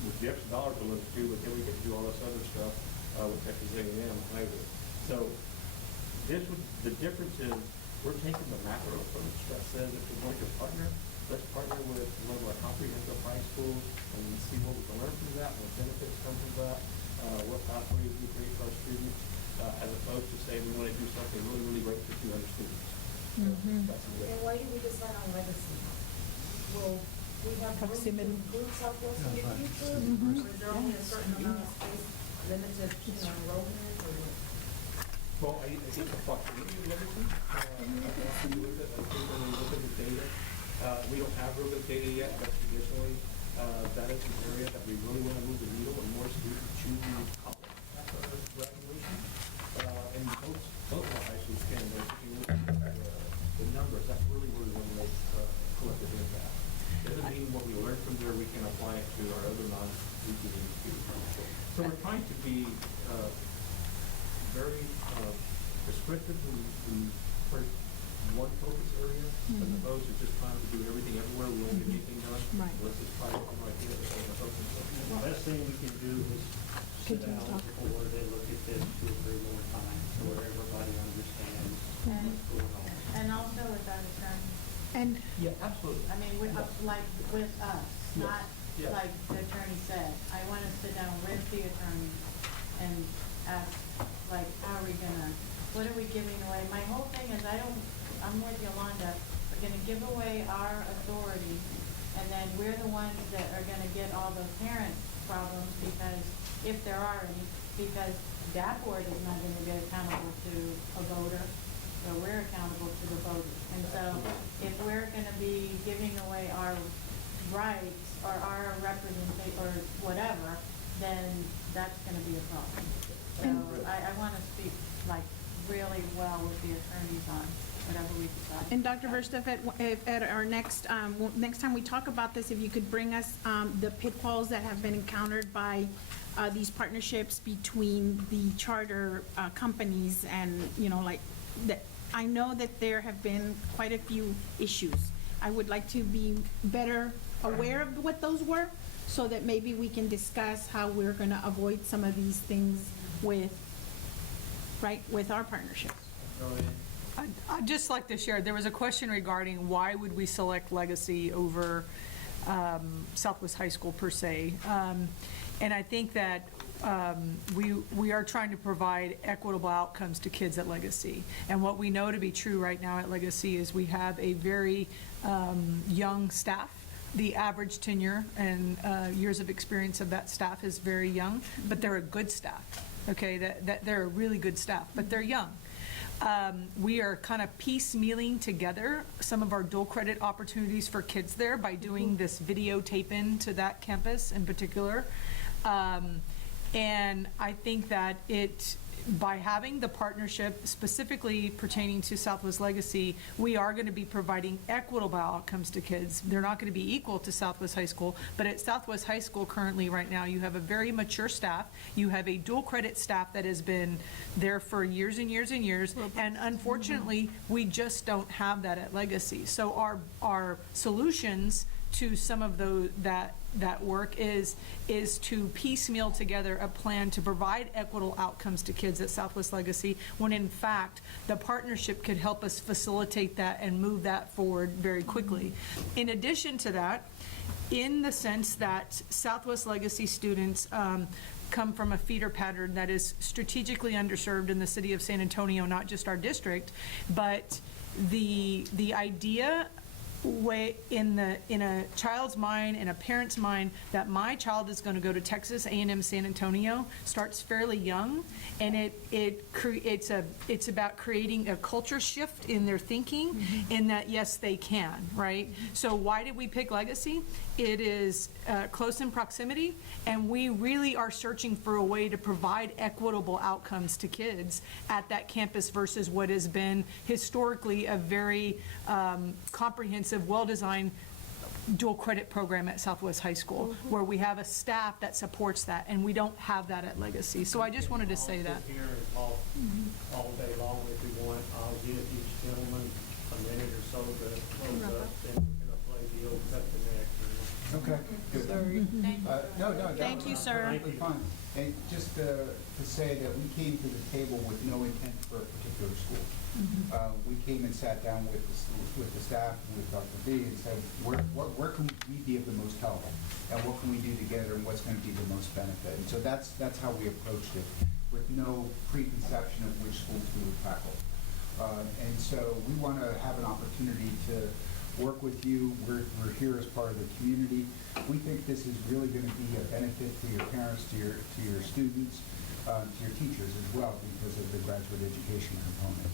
with the extra dollars to look to, but then we get to do all this other stuff with Texas A&M Highway. So the difference is we're taking the macro approach that says if we're going to partner, let's partner with one of our comprehensive high schools and see what we can learn from that, what benefits come from that, what pathways we create for our students, as opposed to saying we want to do something really, really great for 200 students. That's the way. And why did we decide on Legacy? Will we have room to Proximity. include Southwest in the future? Or is there only a certain amount of space limited, enrollment or what? Well, I think the proximity of Legacy, when you look at the data, we don't have real good data yet, but traditionally, that is an area that we really want to move the needle and more students choosing college after graduation. And both of our high schools can, but if you look at the numbers, that's really where we want to make collective impact. Doesn't mean what we learn from there, we can apply it to our other non-UTV schools. So we're trying to be very prescriptive in one focus area, as opposed to just trying to do everything everywhere. We won't get anything done. Right. Let's just try to come right here. The best thing we can do is sit down with the board and look at this 2 or 3 more times, so where everybody understands what's going on. And also with our attorneys, And Yeah, absolutely. I mean, like with us, not Yeah. like the attorney said. I want to sit down with the attorney and ask, like, how are we gonna, what are we giving away? My whole thing is, I'm with Yolanda, we're gonna give away our authority, and then we're the ones that are gonna get all the parent problems, because, if there are any, because that board is not gonna be accountable to a voter, so we're accountable to the voters. And so, if we're gonna be giving away our rights, or our representation, or whatever, then that's gonna be a problem. So, I wanna speak, like, really well with the attorneys on whatever we decide. And Dr. Verstoff, at our next time we talk about this, if you could bring us the pitfalls that have been encountered by these partnerships between the charter companies, and, like, that, I know that there have been quite a few issues. I would like to be better aware of what those were, so that maybe we can discuss how we're gonna avoid some of these things with our partnerships. I'd just like to share, there was a question regarding why would we select Legacy over Southwest High School per se. And I think that we are trying to provide equitable outcomes to kids at Legacy. And what we know to be true right now at Legacy is we have a very young staff. The average tenure and years of experience of that staff is very young, but they're a good staff, okay? That they're a really good staff, but they're young. We are kind of piecemealing together some of our dual credit opportunities for kids there by doing this video tape-in to that campus in particular. And I think that by having the partnership specifically pertaining to Southwest Legacy, we are going to be providing equitable outcomes to kids. They're not going to be equal to Southwest High School, but at Southwest High School currently right now, you have a very mature staff. You have a dual credit staff that has been there for years and years and years, and unfortunately, we just don't have that at Legacy. So our solutions to some of that work is to piecemeal together a plan to provide equitable outcomes to kids at Southwest Legacy, when in fact the partnership could help us facilitate that and move that forward very quickly. In addition to that, in the sense that Southwest Legacy students come from a feeder pattern that is strategically underserved in the city of San Antonio, not just our district, but the idea in a child's mind, in a parent's mind, that my child is going to go to Texas A&M San Antonio starts fairly young, and it's about creating a culture shift in their thinking, in that yes, they can, right? So why did we pick Legacy? It is close in proximity, and we really are searching for a way to provide equitable outcomes to kids at that campus versus what has been historically a very comprehensive, well-designed dual credit program at Southwest High School, where we have a staff that supports that, and we don't have that at Legacy. So I just wanted to say that. I'll sit here and talk all day long if you want. I'll give each gentleman a minute or so to close up, then we're gonna play the old cut the neck. Okay, good. No, Thank you, sir. Totally fine. And just to say that we came to the table with no intent for a particular school. We came and sat down with the staff and with Dr. B and said, where can we be of the most help? And what can we do together, and what's going to be the most benefit? And so that's how we approached it, with no preconception of which schools we would tackle. And so we want to have an opportunity to work with you. We're here as part of the community. We think this is really going to be a benefit to your parents, to your students, to your teachers as well, because of the graduate education component.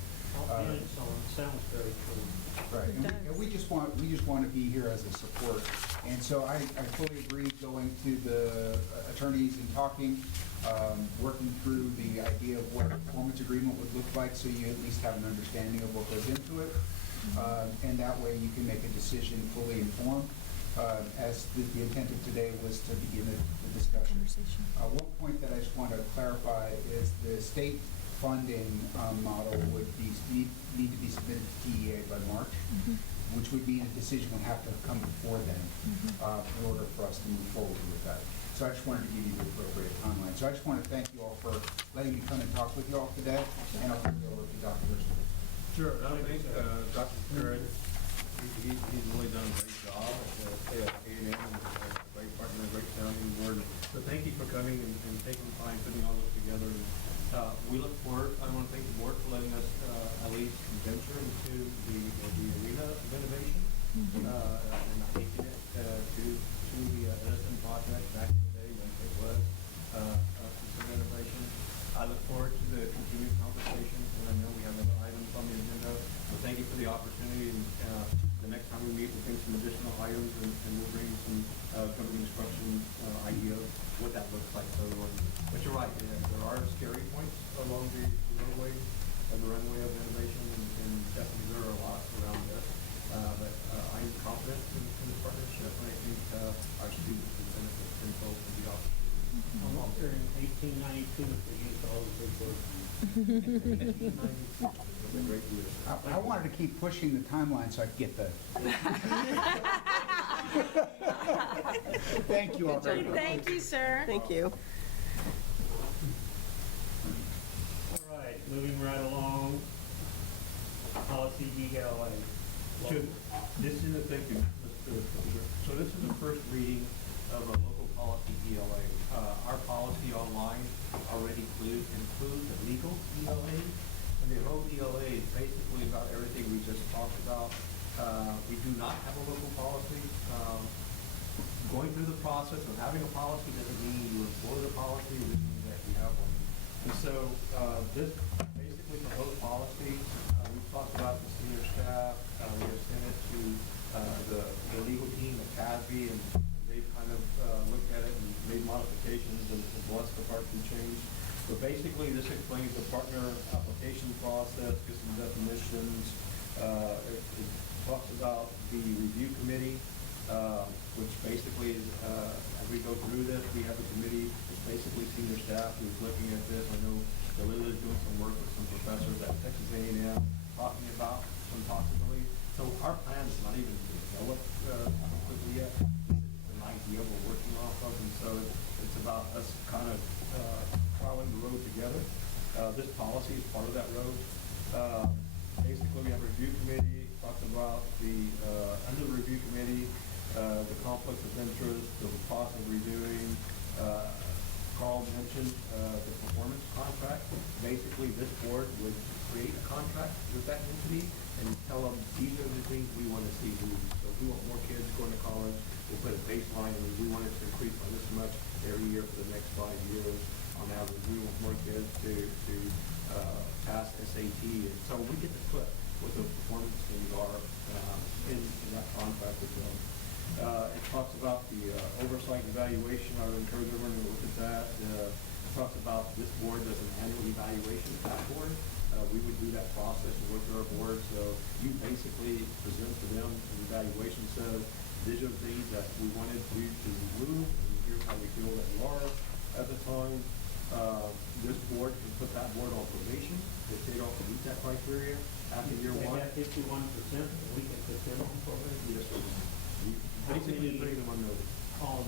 Sounds very cool. Right, and we just want to be here as a support. And so I fully agree going to the attorneys and talking, working through the idea of what a performance agreement would look like, so you at least have an understanding of what goes into it. And that way you can make a decision fully informed, as the intent of today was to begin the discussion. One point that I just want to clarify is the state funding model would need to be submitted to TEA by March, which would mean a decision would have to come before then in order for us to move forward with that. So I just wanted to give you the appropriate timeline. So I just want to thank you all for letting me come and talk with you all today, and I'll turn it over to Dr. Bristol. Sure, I think Dr. Curran, he's really done a great job at A&M, and a great partner, a great sounding board. So thank you for coming and taking time, putting all this together. And we look forward, I want to thank the board for letting us at least venture into the arena of innovation, and taking it to the Edison project back in the day when it was some innovation. I look forward to the continued conversation, and I know we have other items on the agenda. So thank you for the opportunity, and the next time we meet, we'll bring some additional items, and we'll bring some government instruction ideas, what that looks like for everyone. But you're right, there are scary points along the runway of innovation, and definitely there are a lot around this. But I'm confident in this partnership, and I think our students will benefit from both of the opportunities. I'm up there in 1892 if they used all the big words. I wanted to keep pushing the timeline so I could get the. Thank you all very much. Thank you, sir. Thank you. All right, moving right along, policy DLA. Should, this is, thank you, so this is the first reading of a local policy DLA. Our policy online already includes the legal DLA, and the whole DLA is basically about everything we just talked about. We do not have a local policy. Going through the process of having a policy doesn't mean you employ the policy, it just means that you have one. And so this basically proposed policy, we've talked about the senior staff, we have sent it to the legal team at CASB, and they've kind of looked at it and made modifications and blessed the part and change. But basically, this explains the partner application process, gives some definitions. It talks about the review committee, which basically is, as we go through this, we have a committee, it's basically senior staff who's looking at this. I know Delila's doing some work with some professors at Texas A&M, talking about some possibilities. So our plan is not even developed quickly yet. It's an idea we're working off of, and so it's about us kind of plowing the road together. This policy is part of that road. Basically, we have a review committee, talked about the, under the review committee, the conflicts of interest, the process of reviewing. Carl mentioned the performance contract. Basically, this board would create a contract with that entity and tell them these are the things we want to see moved. So if we want more kids going to college, we'll put a baseline, and we want it to increase by this much every year for the next 5 years on average. We want more kids to pass SAT, and so we get to put what the performance things are in that contract with them. It talks about the oversight and evaluation. I would encourage everyone to look at that. It talks about this board does an annual evaluation of that board. We would do that process and work with our board. So you basically present to them an evaluation, says these are things that we wanted you to remove, and here's how we feel that you are at the time. This board can put that board on probation if they don't meet that criteria after year one. They have 51%, and we can put them on probation. Yes, sir. Basically putting them on notice. On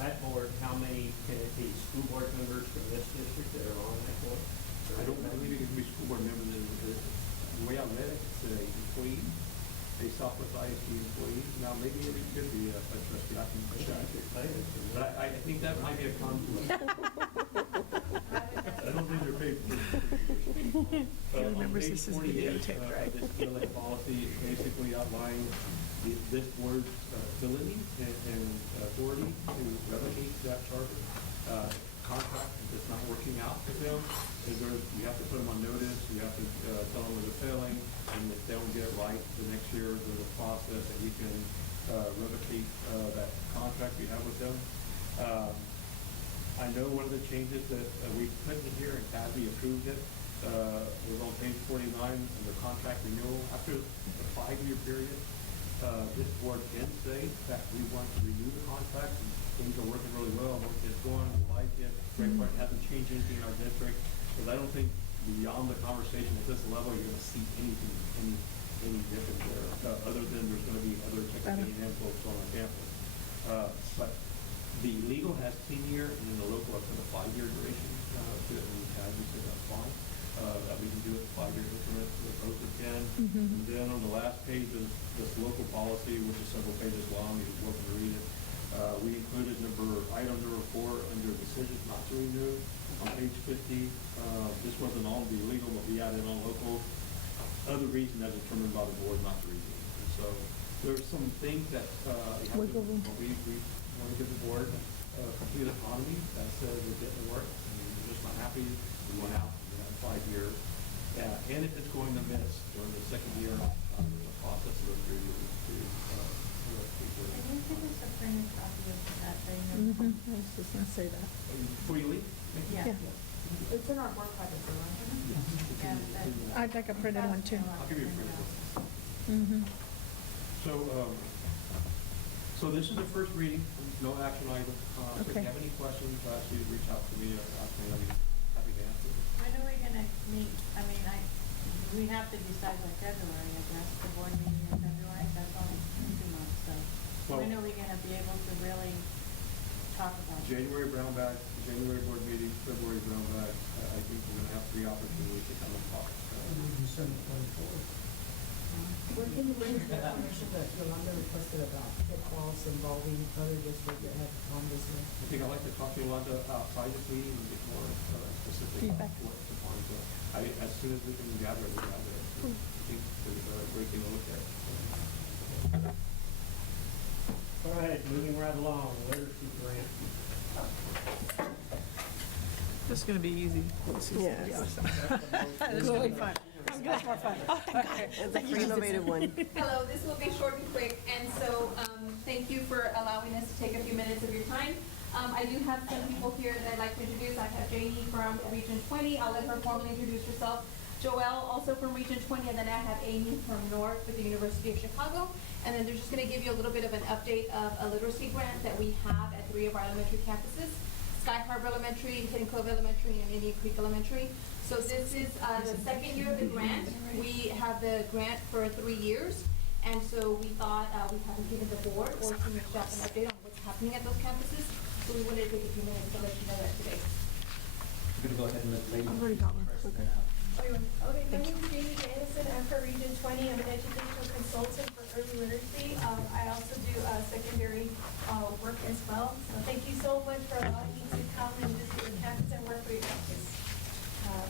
that board, how many can it be school board members from this district that are on that board? I don't believe it can be school board members. The way I read it, it's an employee, a Southwest ISD employee. Now, maybe it could be a trustee. I can check. But I think that might be a conflict. I don't think they're paid for it. He remembers this is videotaped, right? This DLA policy basically outlines this board's ability and authority to relegate that charter. Contract, if it's not working out with them, you have to put them on notice, you have to tell them where they're failing, and if they don't get it right the next year, there's a process that we can revocate that contract we have with them. I know one of the changes that we put in here, and CASB approved it, was on page 49 under contract renewal. After the 5-year period, this board can say that we want to renew the contract, and things are working really well, work is going, we like it, Great Park hasn't changed anything in our district, because I don't think beyond the conversation at this level, you're gonna see anything, any different there, other than there's gonna be other Texas A&M folks on our campus. But the legal has 10-year, and then the local has got a 5-year duration to it, and we can obviously that's fine. That we can do it 5 years increment with both of them. And then on the last page is this local policy, which is several pages long, you're welcome to read it. We included item number 4 under decisions not to renew on page 50. This wasn't on the legal, but we added on local. Other reason as determined by the board not to renew. And so there's some things that we want to give the board complete autonomy that says we're getting to work and we're just not happy. We went out and we had 5 years. And if it's going to miss during the second year, there's a process of those 3 years to And you give us a printed copy of that thing. I was just gonna say that. Before you leave? Yeah. It's in our work packet, right? Yeah, that- I'd like a printed one too. I'll give you a printed one. Mm-hmm. So this is the first reading, no action item. If you Okay. have any questions, I ask you to reach out to me or ask me, I'll be happy to answer. When are we gonna meet, we have to decide by February, I guess, the board meeting in February, that's only 2 months, so. When Well- are we gonna be able to really talk about it? January brown bag, January board meeting, February brown bag, I think we're gonna have 3 opportunities to come and talk. December 24th. When can you bring the information that Yolanda requested about pitfalls involving other districts that have gone this way? I think I'd like to talk to Yolanda outside this meeting and get more specific on Feedback. what's the point. So as soon as we can gather it, we'll gather it. So I think there's a great thing to look at. All right, moving right along, literacy grant. This is gonna be easy. This is gonna be awesome. This is gonna be fun. That's more fun. Oh, thank God. It's an innovative one. Hello, this will be short and quick, and so thank you for allowing us to take a few minutes of your time. I do have some people here that I'd like to introduce. I have Janie from Region 20. I'll let her formally introduce herself. Joelle, also from Region 20, and then I have Amy from North with the University of Chicago. And then they're just going to give you a little bit of an update of a literacy grant that we have at 3 of our elementary campuses: Sky Harbor Elementary, Hidden Cove Elementary, and Indian Creek Elementary. So this is the second year of the grant. We have the grant for 3 years, and so we thought we haven't given the board or senior staff an update on what's happening at those campuses. So we wanted to take a few minutes to let you know that today. I'm gonna go ahead and let Lady. I've already got one. first, Okay. and then Okay, my name is Jamie Anderson. I'm for Region 20. I'm an educational consultant for early literacy. I also do secondary work as well. So thank you so much for allowing me to come and visit your campus and work with your campus.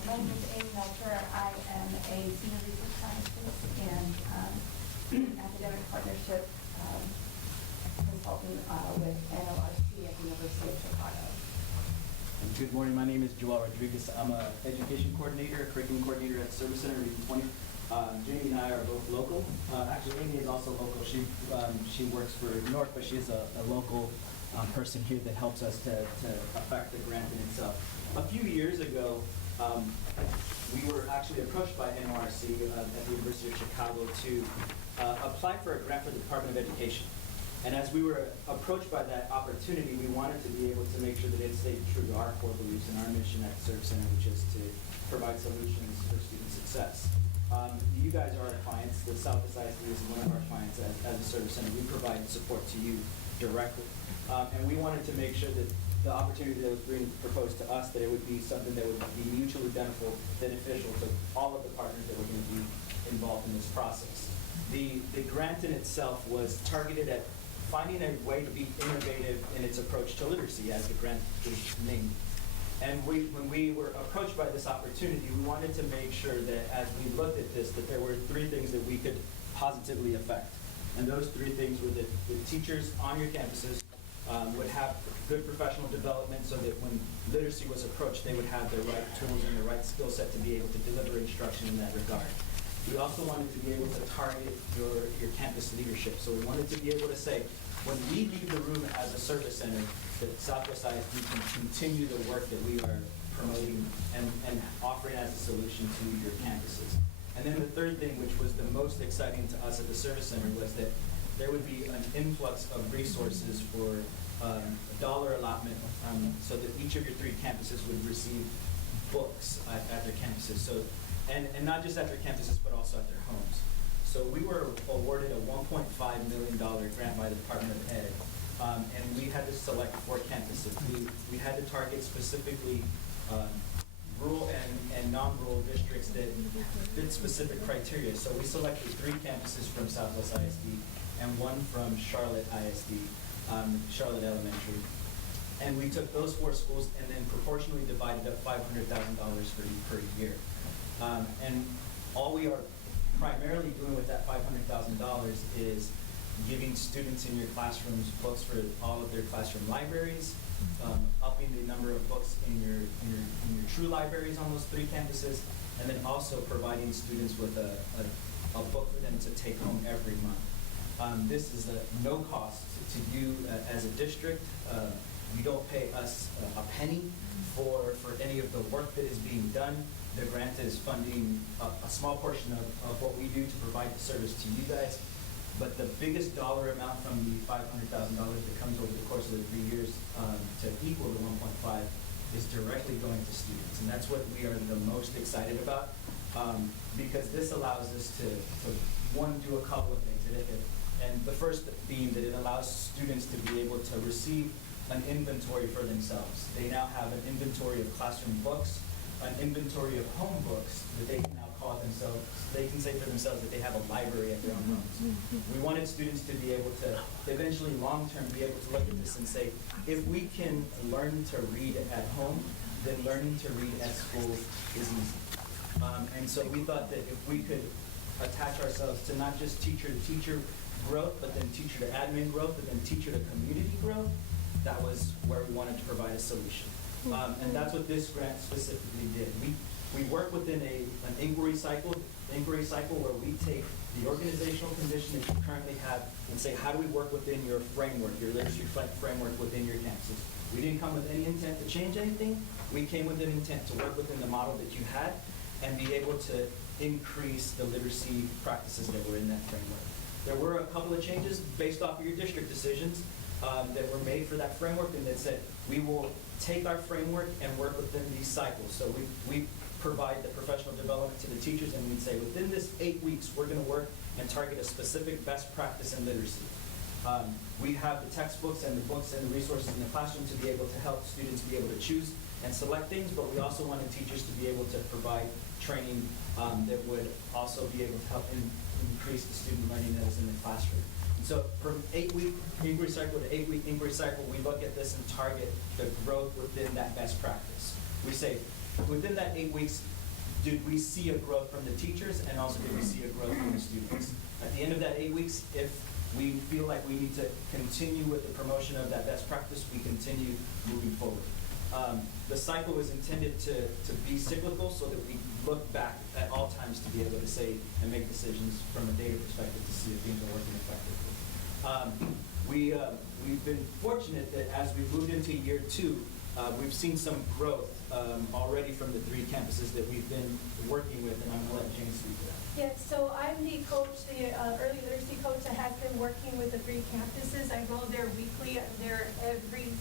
My name is Amy Melcher. I am a senior research scientist and academic partnership consultant with NLRC at the University of Chicago. Good morning, my name is Joel Rodriguez. I'm a education coordinator, a curriculum coordinator at Service Center Region 20. Jamie and I are both local. Actually, Amy is also local. She works for North, but she's a local person here that helps us to affect the grant in itself. A few years ago, we were actually approached by NLRC at the University of Chicago to apply for a grant for the Department of Education. And as we were approached by that opportunity, we wanted to be able to make sure that it stayed true to our core beliefs and our mission at Service Center, which is to provide solutions for student success. You guys are our clients. The Southwest ISD is one of our clients as a Service Center. We provide support to you directly. And we wanted to make sure that the opportunity that was being proposed to us, that it would be something that would be mutually beneficial to all of the partners that were going to be involved in this process. The grant in itself was targeted at finding a way to be innovative in its approach to literacy, as the grant is named. And when we were approached by this opportunity, we wanted to make sure that as we looked at this, that there were 3 things that we could positively affect. And those 3 things were that the teachers on your campuses would have good professional development so that when literacy was approached, they would have the right tools and the right skill set to be able to deliver instruction in that regard. We also wanted to be able to target your campus leadership. So we wanted to be able to say, when we leave the room as a service center, that Southwest ISD can continue the work that we are promoting and offering as a solution to your campuses. And then the third thing, which was the most exciting to us at the service center, was that there would be an influx of resources for a dollar allotment so that each of your 3 campuses would receive books at their campuses. So, and not just at their campuses, but also at their homes. So we were awarded a $1.5 million grant by the Department of Ed And we had to select 4 campuses. We had to target specifically rural and non-rural districts that fit specific criteria. So we selected 3 campuses from Southwest ISD and 1 from Charlotte ISD, Charlotte Elementary. And we took those 4 schools and then proportionally divided up $500,000 per year. And all we are primarily doing with that $500,000 is giving students in your classrooms books for all of their classroom libraries, upping the number of books in your true libraries on those 3 campuses, and then also providing students with a book for them to take home every month. This is no cost to you as a district. You don't pay us a penny for any of the work that is being done. The grant is funding a small portion of what we do to provide the service to you guys. But the biggest dollar amount from the $500,000 that comes over the course of the 3 years to equal the 1.5 is directly going to students. And that's what we are the most excited about, because this allows us to one, do a couple of things. And the first being that it allows students to be able to receive an inventory for themselves. They now have an inventory of classroom books, an inventory of home books that they can now call themselves. They can say for themselves that they have a library at their own homes. We wanted students to be able to eventually, long-term, be able to look at this and say, if we can learn to read at home, then learning to read at school is easy. And so we thought that if we could attach ourselves to not just teacher-to-teacher growth, but then teacher-to-admin growth, but then teacher-to-community growth, that was where we wanted to provide a solution. And that's what this grant specifically did. We work within an inquiry cycle where we take the organizational condition that you currently have and say, how do we work within your framework, your literacy framework within your campuses? We didn't come with any intent to change anything. We came with an intent to work within the model that you had and be able to increase the literacy practices that were in that framework. There were a couple of changes based off of your district decisions that were made for that framework, and that said we will take our framework and work within these cycles. So we provide the professional development to the teachers, and we'd say within this 8 weeks we're going to work and target a specific best practice in literacy. We have the textbooks and the books and the resources in the classroom to be able to help students be able to choose and select things, but we also wanted teachers to be able to provide training that would also be able to help increase the student learning that is in the classroom. So from 8-week inquiry cycle to 8-week inquiry cycle, we look at this and target the growth within that best practice. We say, within that 8 weeks, did we see a growth from the teachers, and also did we see a growth from the students? At the end of that 8 weeks, if we feel like we need to continue with the promotion of that best practice, we continue moving forward. The cycle is intended to be cyclical so that we look back at all times to be able to say and make decisions from a data perspective to see if things are working effectively. We've been fortunate that as we've moved into year 2, we've seen some growth already from the 3 campuses that we've been working with, and I'm going to let Jane speak to that. Yes, so I'm the coach, the early literacy coach that has been working with the 3 campuses. I go there weekly. I'm there every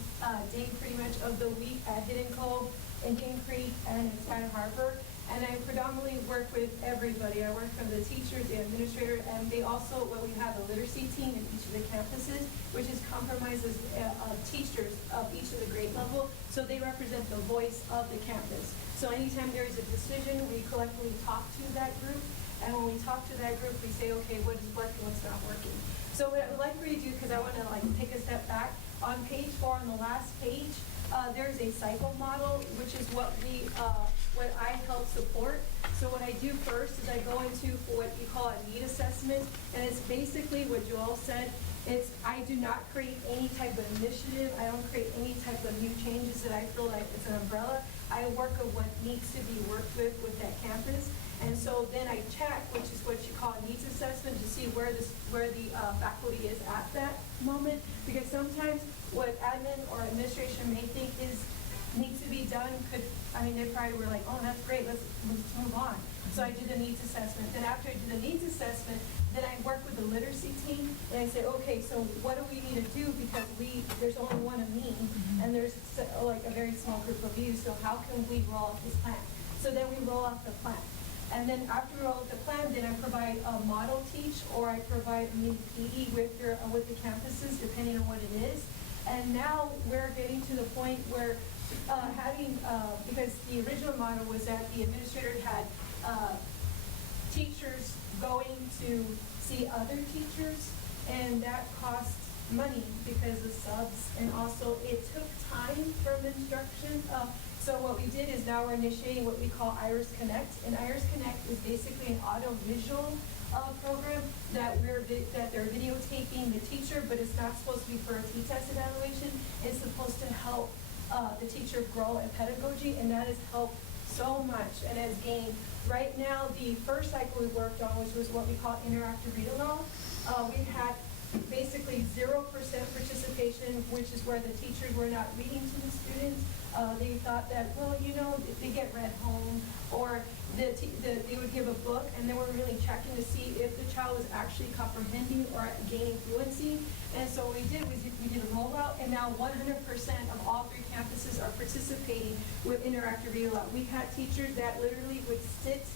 day pretty much of the week at Hidden Cove, Indian Creek, and in Sky Harbor. And I predominantly work with everybody. I work from the teachers, the administrator, and we have a literacy team in each of the campuses, which is compromised of teachers of each of the grade level, so they represent the voice of the campus. So anytime there is a decision, we collectively talk to that group, and when we talk to that group, we say, okay, what is working, what's not working. So what I would like for you to do, because I want to take a step back, on page 4, on the last page, there's a cycle model, which is what I help support. So what I do first is I go into what you call a need assessment, and it's basically what Joel said. I do not create any type of initiative. I don't create any type of new changes that I feel like it's an umbrella. I work on what needs to be worked with that campus. And so then I check, which is what you call a needs assessment, to see where the faculty is at that moment. Because sometimes what admin or administration may think needs to be done they probably were like, oh, that's great, let's move on. So I do the needs assessment. Then after I do the needs assessment, then I work with the literacy team, and I say, okay, so what do we need to do, because there's only one of me, and there's a very small group of you, so how can we roll out this plan? So then we roll out the plan. And then after we roll out the plan, then I provide a model teach, or I provide a mini PD with the campuses, depending on what it is. And now we're getting to the point where because the original model was that the administrator had teachers going to see other teachers, and that cost money because of subs, and also it took time from instruction. So what we did is now we're initiating what we call Iris Connect, and Iris Connect is basically an audio-visual program that they're videotaping the teacher, but it's not supposed to be for a T-test evaluation. It's supposed to help the teacher grow in pedagogy, and that has helped so much and has gained. Right now, the first cycle we worked on, which was what we call interactive read-along, we had basically 0% participation, which is where the teachers were not reading to the students. They thought that, well, if they get read home, or they would give a book, and they were really checking to see if the child was actually comprehending or gaining fluency. And so what we did was we did a rollout, and now 100% of all 3 campuses are participating with interactive read-along. We had teachers that literally would sit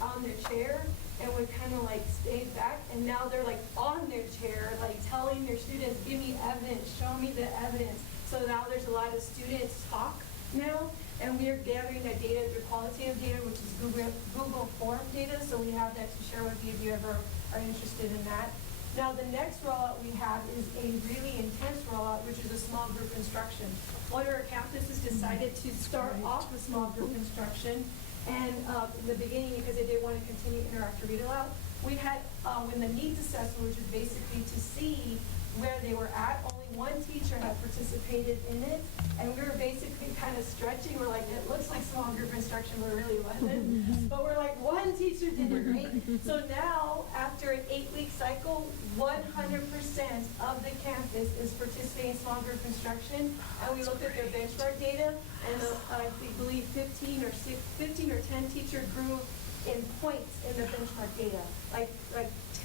on their chair and would kind of like stay back, and now they're like on their chair, like telling their students, give me evidence, show me the evidence. So now there's a lot of students talk now, and we are gathering that data through qualitative data, which is Google Form data, so we have that to share with you if you ever are interested in that. Now the next rollout we have is a really intense rollout, which is a small group instruction. One of our campuses decided to start off with small group instruction, and in the beginning, because they didn't want to continue interactive read aloud, we had when the needs assessment, which is basically to see where they were at, only one teacher had participated in it, and we were basically kind of stretching. We're like, it looks like small group instruction, but it really wasn't. But we're like, one teacher did it, right? So now, after an 8-week cycle, 100% of the campus is participating in small group instruction, and we looked at their benchmark data, and I believe 15 or 10 teachers grew in points in the benchmark data, like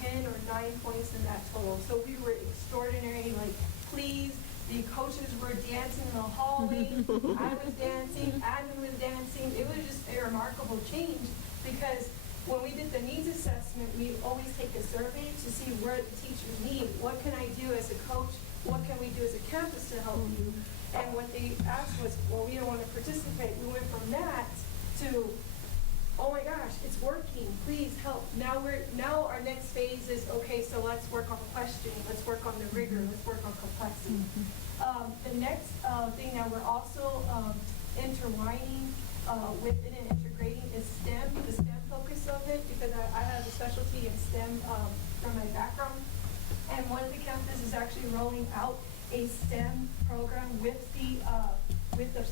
10 or 9 points in that total. So we were extraordinary, like, pleased. The coaches were dancing in the hallway. I was dancing, admin was dancing. It was just a remarkable change, because when we did the needs assessment, we always take a survey to see where the teachers need. What can I do as a coach? What can we do as a campus to help you? And what they asked was, well, we don't want to participate. We went from that to, oh my gosh, it's working, please help. Now our next phase is, okay, so let's work on questioning, let's work on the rigor, let's work on complexity. The next thing that we're also intertwining within and integrating is STEM, the STEM focus of it, because I have a specialty in STEM from my background. And one of the campuses is actually rolling out a STEM program with the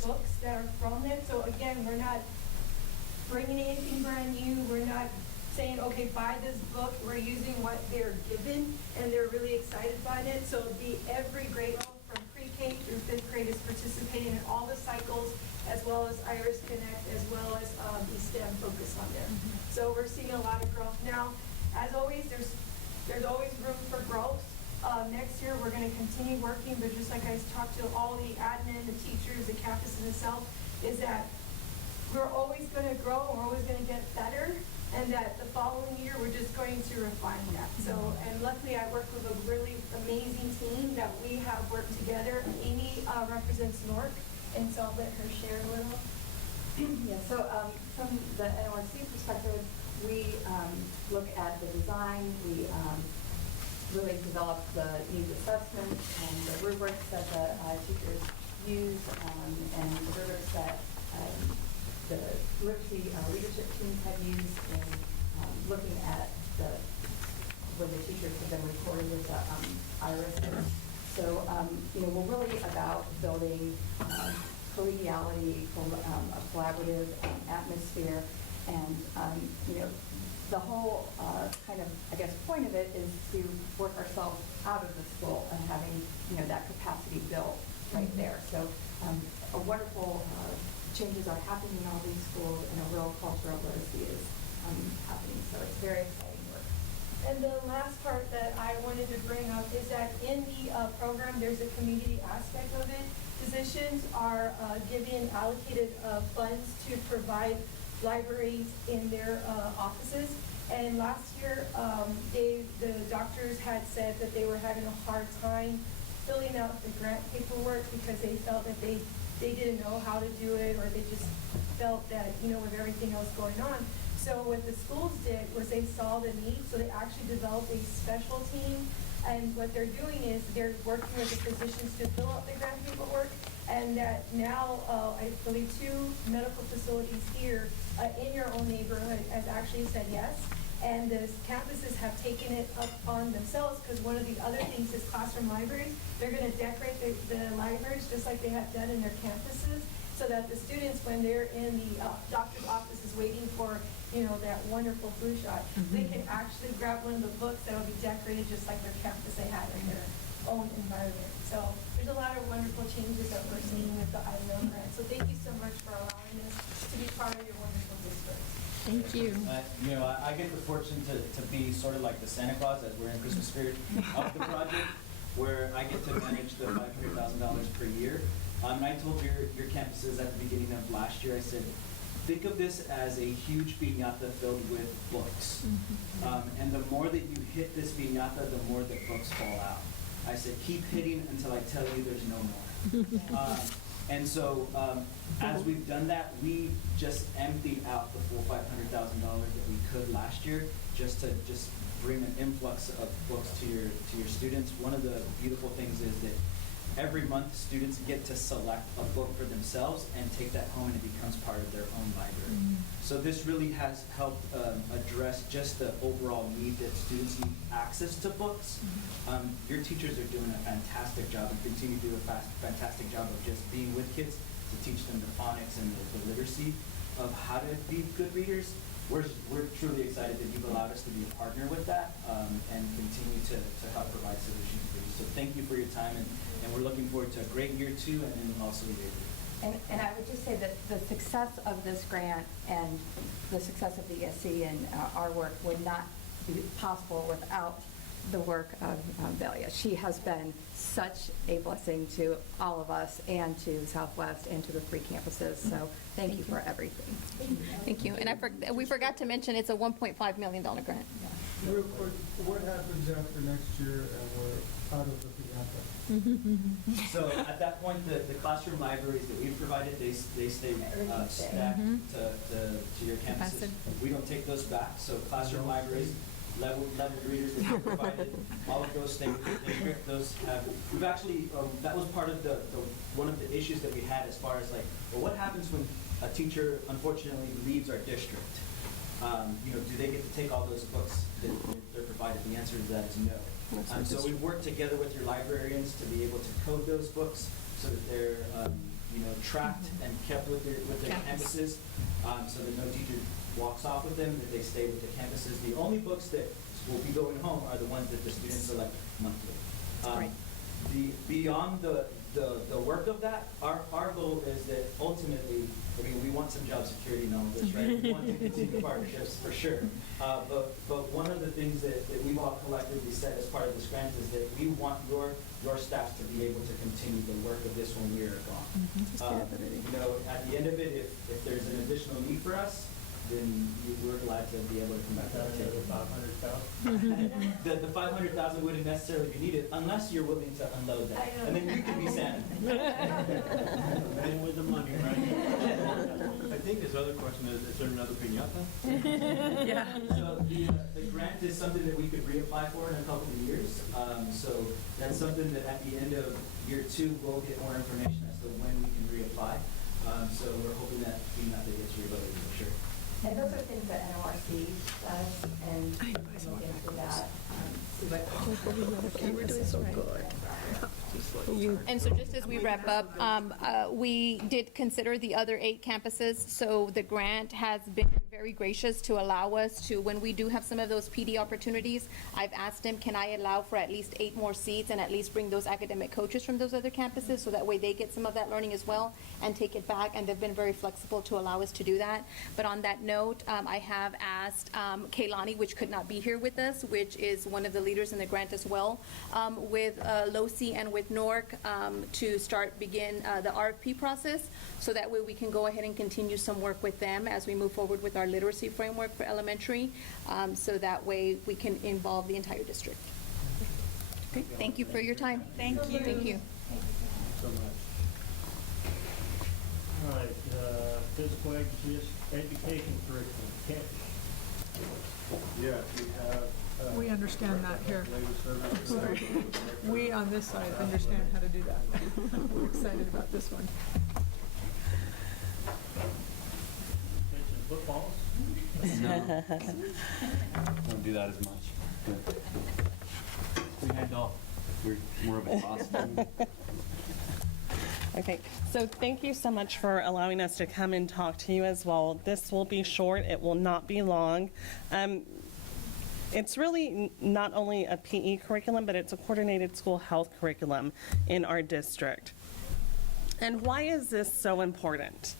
books that are from it. So again, we're not bringing anything brand new. We're not saying, okay, buy this book. We're using what they're given, and they're really excited by it. So every grade level from pre-K through 5th grade is participating in all the cycles, as well as Iris Connect, as well as the STEM focus on there. So we're seeing a lot of growth. Now, as always, there's always room for growth. Next year, we're going to continue working, but just like I talked to all the admin, the teachers, the campus in itself, is that we're always going to grow, we're always going to get better, and that the following year, we're just going to refine that. So, and luckily, I work with a really amazing team that we have worked together. Amy represents NORC, and so I'll let her share a little. Yeah, so from the NORC perspective, we look at the design, we really develop the needs assessment and the rubrics that the teachers use, and the rubrics that the literacy leadership teams have used in looking at when the teachers have been recorded with the Iris. So, we're really about building collegiality, a collaborative atmosphere, and, the whole point of it is to work ourselves out of the school and having, that capacity built right there. So a wonderful changes are happening in all these schools, and a real cultural literacy is happening. So it's very exciting work. And the last part that I wanted to bring up is that in the program, there's a community aspect of it. Physicians are given allocated funds to provide libraries in their offices. And last year, the doctors had said that they were having a hard time filling out the grant paperwork because they felt that they didn't know how to do it, or they just felt that, with everything else going on. So what the schools did was they saw the need, so they actually developed a special team. And what they're doing is they're working with the physicians to fill out the grant paperwork. And that now, I believe 2 medical facilities here in your own neighborhood has actually said yes. And the campuses have taken it up on themselves, because one of the other things is classroom libraries. They're going to decorate the libraries just like they have done in their campuses, so that the students, when they're in the doctor's offices waiting for, that wonderful flu shot, they can actually grab one of the books that will be decorated just like their campus they have in their own environment. So there's a lot of wonderful changes that we're seeing with the ILO grant. So thank you so much for allowing us to be part of your wonderful district. Thank you. I get the fortune to be sort of like the Santa Claus, as we're in Christmas spirit, of the project, where I get to manage the $500,000 per year. And I told your campuses at the beginning of last year, I said, think of this as a huge piñata filled with books. And the more that you hit this piñata, the more the books fall out. I said, keep hitting until I tell you there's no more. And so as we've done that, we just emptied out the full $500,000 that we could last year, just to bring an influx of books to your students. One of the beautiful things is that every month students get to select a book for themselves and take that home, and it becomes part of their own library. So this really has helped address just the overall need that students need access to books. Your teachers are doing a fantastic job and continue to do a fantastic job of just being with kids to teach them the phonics and the literacy of how to be good readers. We're truly excited that you've allowed us to be a partner with that and continue to help provide solutions for you. So thank you for your time, and we're looking forward to a great year 2 and then also year 3. And I would just say that the success of this grant and the success of the ESC and our work would not be possible without the work of Velia. She has been such a blessing to all of us and to Southwest and to the 3 campuses. So thank you for everything. Thank you. And we forgot to mention it's a $1.5 million grant. Real quick, what happens after next year and we're out of the piñata? So at that point, the classroom libraries that we've provided, they stay stacked to your campuses. We don't take those back. So classroom libraries, level readers that we provided, all of those stay with the district. Those have, we've actually, that was part of one of the issues that we had as far as what happens when a teacher unfortunately leaves our district? Do they get to take all those books that they're provided? The answer to that is no. So we work together with your librarians to be able to code those books so that they're tracked and kept with their campuses, so that no teacher walks off with them, that they stay with the campuses. The only books that will be going home are the ones that the students select monthly. Beyond the work of that, our goal is that ultimately, we want some job security and all of this, right? We want to continue partnerships for sure. But one of the things that we've all collectively said as part of this grant is that we want your staff to be able to continue the work of this when we are gone. At the end of it, if there's an additional need for us, then we're glad to be able to come back to the table. The $500,000 wouldn't necessarily be needed unless you're willing to unload that, and then you can be Santa. Man with the money, right? I think his other question is there another piñata? Yeah. So the grant is something that we could reapply for in a couple of years. So that's something that at the end of year 2 we'll get more information as to when we can reapply. So we're hoping that piñata gets reloaded for sure. And those are things that NORC does, and look into that. We're doing so good. And so just as we wrap up, we did consider the other 8 campuses, so the grant has been very very gracious to allow us to, when we do have some of those PD opportunities, I've asked him, can I allow for at least 8 more seats and at least bring those academic coaches from those other campuses so that way they get some of that learning as well and take it back, and they've been very flexible to allow us to do that. But on that note, I have asked Kaylani, which could not be here with us, which is one of the leaders in the grant as well, with LOSI and with NORC to begin the RFP process, so that way we can go ahead and continue some work with them as we move forward with our literacy framework for elementary, so that way we can involve the entire district. Okay, thank you for your time. Thank you. Thank you. So much. All right, physical education curriculum, campus. Yeah, we have. We understand that here. Labor services. We on this side understand how to do that. We're excited about this one. Mention footballs. No. Don't do that as much. We hand off. We're more of a costume. Okay, so thank you so much for allowing us to come and talk to you as well. This will be short, it will not be long. It's really not only a PE curriculum, but it's a coordinated school health curriculum in our district. And why is this so important?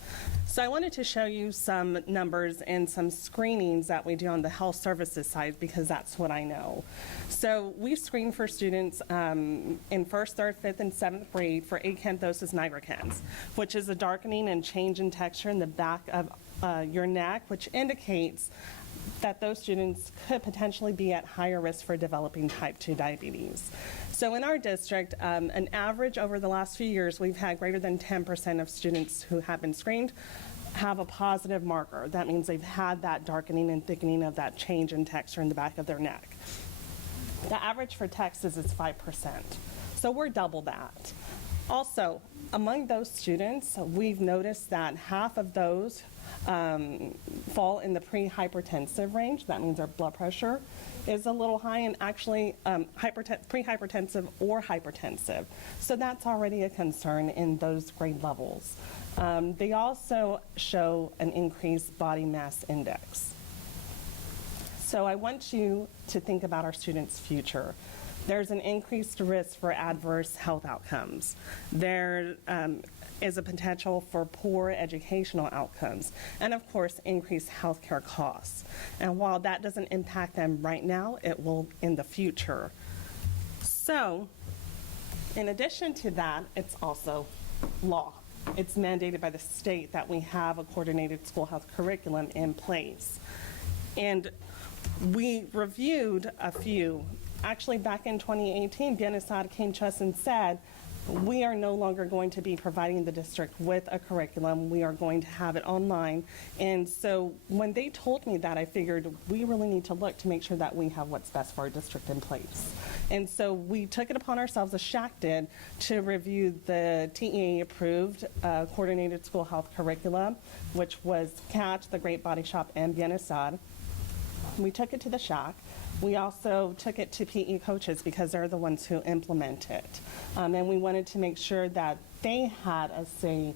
So I wanted to show you some numbers and some screenings that we do on the health services side, because that's what I know. So we screen for students in 1st, 3rd, 5th, and 7th grade for acanthosis nigricans, which is a darkening and change in texture in the back of your neck, which indicates that those students could potentially be at higher risk for developing type 2 diabetes. So in our district, an average over the last few years, we've had greater than 10% of students who have been screened have a positive marker. That means they've had that darkening and thickening of that change in texture in the back of their neck. The average for Texas is 5%. So we're double that. Also, among those students, we've noticed that half of those fall in the pre-hypertensive range. That means their blood pressure is a little high, and actually pre-hypertensive or hypertensive. So that's already a concern in those grade levels. They also show an increased body mass index. So I want you to think about our students' future. There's an increased risk for adverse health outcomes. There is a potential for poor educational outcomes, and of course, increased healthcare costs. And while that doesn't impact them right now, it will in the future. So, in addition to that, it's also law. It's mandated by the state that we have a coordinated school health curriculum in place. And we reviewed a few. Actually, back in 2018, Bienestar came to us and said, we are no longer going to be providing the district with a curriculum. We are going to have it online. And so when they told me that, I figured we really need to look to make sure that we have what's best for our district in place. And so we took it upon ourselves, as SHAC did, to review the TEA-approved coordinated school health curriculum, which was CATCH, the Great Body Shop, and Bienestar. We took it to the SHAC. We also took it to PE coaches because they're the ones who implement it. And we wanted to make sure that they had a say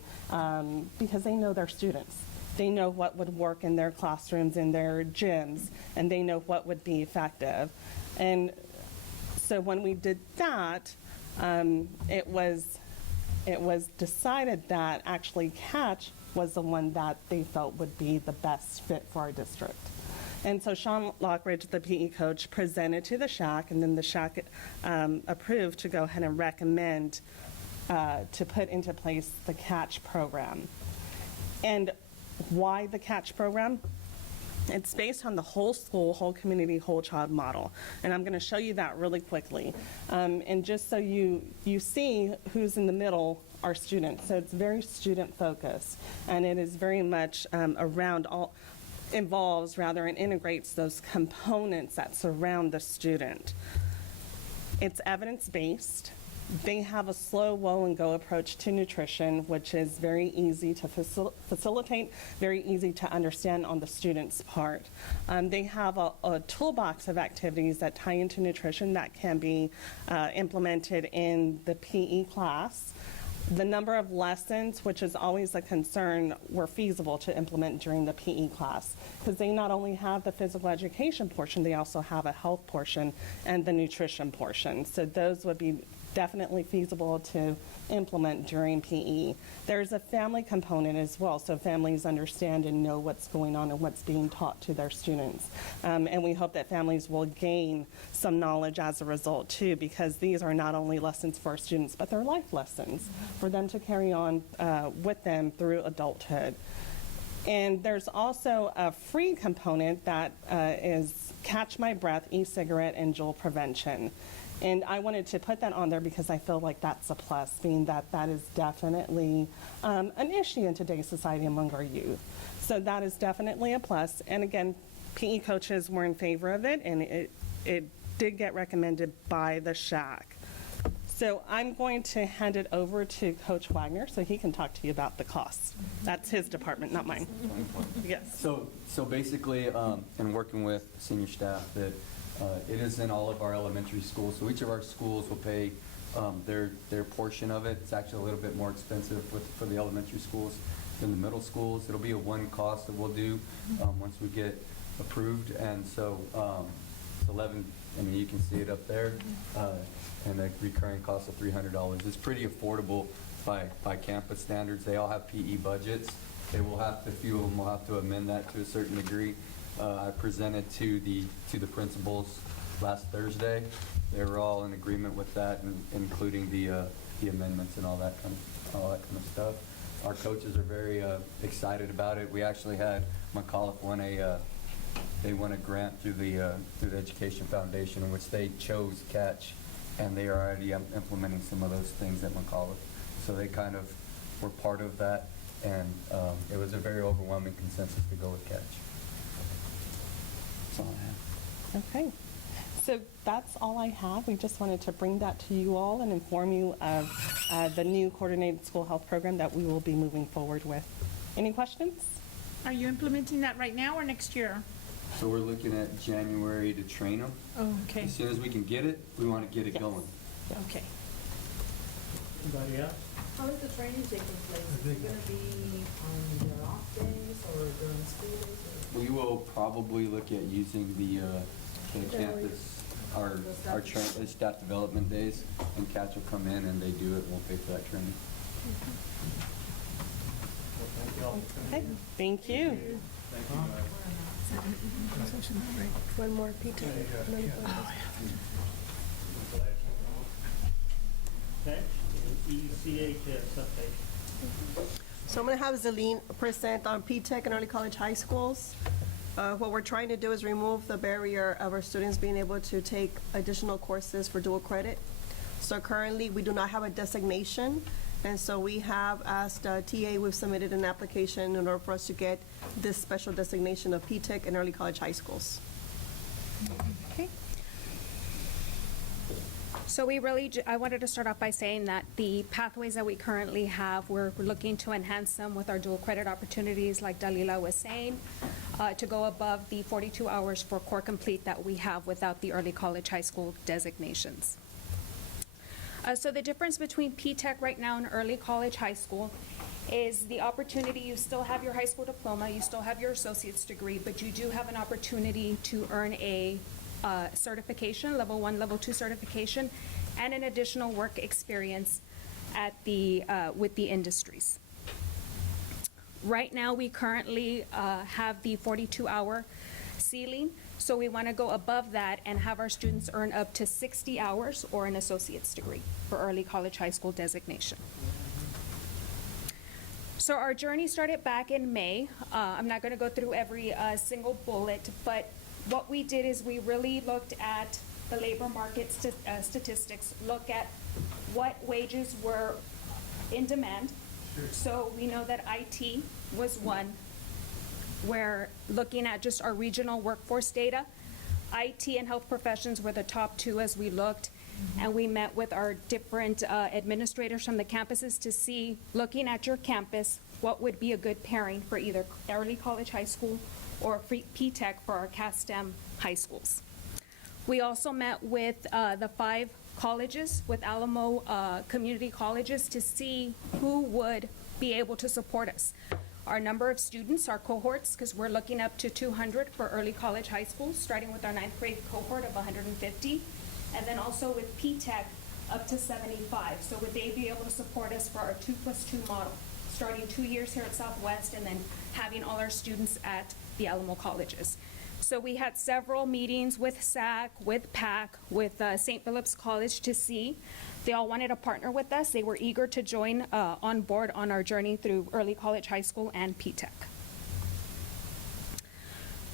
because they know their students. They know what would work in their classrooms, in their gyms, and they know what would be effective. And so when we did that, it was decided that actually CATCH was the one that they felt would be the best fit for our district. And so Sean Lockridge, the PE coach, presented to the SHAC, and then the SHAC approved to go ahead and recommend to put into place the CATCH program. And why the CATCH program? It's based on the whole school, whole community, whole child model. And I'm going to show you that really quickly. And just so you see who's in the middle, our students. So it's very student focused, and it is very much around all, involves rather and integrates those components that surround the student. It's evidence-based. They have a slow, whoa, and go approach to nutrition, which is very easy to facilitate, very easy to understand on the student's part. They have a toolbox of activities that tie into nutrition that can be implemented in the PE class. The number of lessons, which is always a concern, were feasible to implement during the PE class, because they not only have the physical education portion, they also have a health portion and the nutrition portion. So those would be definitely feasible to implement during PE. There's a family component as well, so families understand and know what's going on and what's being taught to their students. And we hope that families will gain some knowledge as a result too, because these are not only lessons for our students, but they're life lessons for them to carry on with them through adulthood. And there's also a free component that is Catch My Breath, e-cigarette, and Juul prevention. And I wanted to put that on there because I feel like that's a plus, being that that is definitely an issue in today's society among our youth. So that is definitely a plus. And again, PE coaches were in favor of it, and it did get recommended by the SHAC. So I'm going to hand it over to Coach Wagner so he can talk to you about the costs. That's his department, not mine. Yes. So basically, in working with senior staff, that it is in all of our elementary schools. So each of our schools will pay their portion of it. It's actually a little bit more expensive for the elementary schools than the middle schools. It'll be a one cost that we'll do once we get approved. And so it's 11, I mean, you can see it up there, and a recurring cost of $300. It's pretty affordable by campus standards. They all have PE budgets. They will have to, a few of them will have to amend that to a certain degree. I presented to the principals last Thursday. They were all in agreement with that, including the amendments and all that kind of stuff. Our coaches are very excited about it. We actually had McAuliffe won a grant through the Education Foundation, in which they chose Catch, and they are already implementing some of those things at McAuliffe. So they kind of were part of that, and it was a very overwhelming consensus to go with Catch. That's all I have. Okay. So that's all I have. We just wanted to bring that to you all and inform you of the new coordinated school health program that we will be moving forward with. Any questions? Are you implementing that right now or next year? So we're looking at January to train them. Oh, okay. As soon as we can get it, we want to get it going. Okay. Anybody else? How is the training taking place? Is it going to be on their off days or during school days? We will probably look at using the campus, our staff development days, and Catch will come in and they do it, and we'll pay for that training. Well, thank you all for coming. Okay. Thank you. Thank you, guys. One more, Peter. Catch and ECHS update. So I'm going to have Zelene present on P-TECH and early college high schools. What we're trying to do is remove the barrier of our students being able to take additional courses for dual credit. So currently, we do not have a designation, and so we have asked TA, we've submitted an application in order for us to get this special designation of P-TECH and early college high schools. Okay. So I wanted to start off by saying that the pathways that we currently have, we're looking to enhance them with our dual credit opportunities, like Dalila was saying, to go above the 42 hours for core complete that we have without the early college high school designations. So the difference between P-TECH right now and early college high school is the opportunity. You still have your high school diploma, you still have your associate's degree, but you do have an opportunity to earn a certification, level 1, level 2 certification, and an additional work experience at with the industries. Right now, we currently have the 42-hour ceiling, so we want to go above that and have our students earn up to 60 hours or an associate's degree for early college high school designation. So our journey started back in May. I'm not going to go through every single bullet, but what we did is we really looked at the labor market statistics, look at what wages were in demand. So we know that IT was one. We're looking at just our regional workforce data. IT and health professions were the top two as we looked, and we met with our different administrators from the campuses to see, looking at your campus, what would be a good pairing for either early college high school or P-TECH for our CASTEM high schools. We also met with the 5 colleges, with Alamo community colleges, to see who would be able to support us. Our number of students, our cohorts, because we're looking up to 200 for early college high schools, starting with our 9th grade cohort of 150, and then also with P-TECH up to 75. So would they be able to support us for our 2+2 model, starting 2 years here at Southwest and then having all our students at the Alamo colleges? So we had several meetings with SAC, with PAC, with St. Philip's College to see. They all wanted to partner with us. They were eager to join on board on our journey through early college, high school, and P-TECH.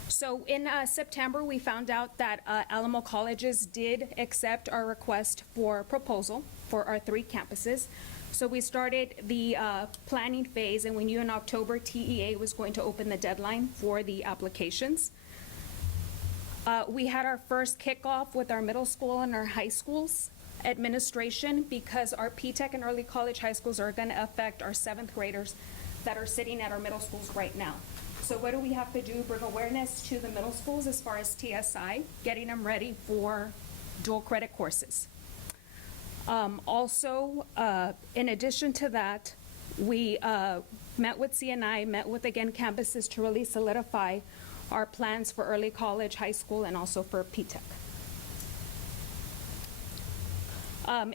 So in September, we found out that Alamo colleges did accept our request for proposal for our 3 campuses. So we started the planning phase, and we knew in October TEA was going to open the deadline for the applications. We had our first kickoff with our middle school and our high schools administration, because our P-TECH and early college high schools are going to affect our 7th graders that are sitting at our middle schools right now. So what do we have to do? Bring awareness to the middle schools as far as TSI, getting them ready for dual credit courses. Also, in addition to that, we met with CNI, met with, again, campuses to really solidify our plans for early college, high school, and also for P-TECH.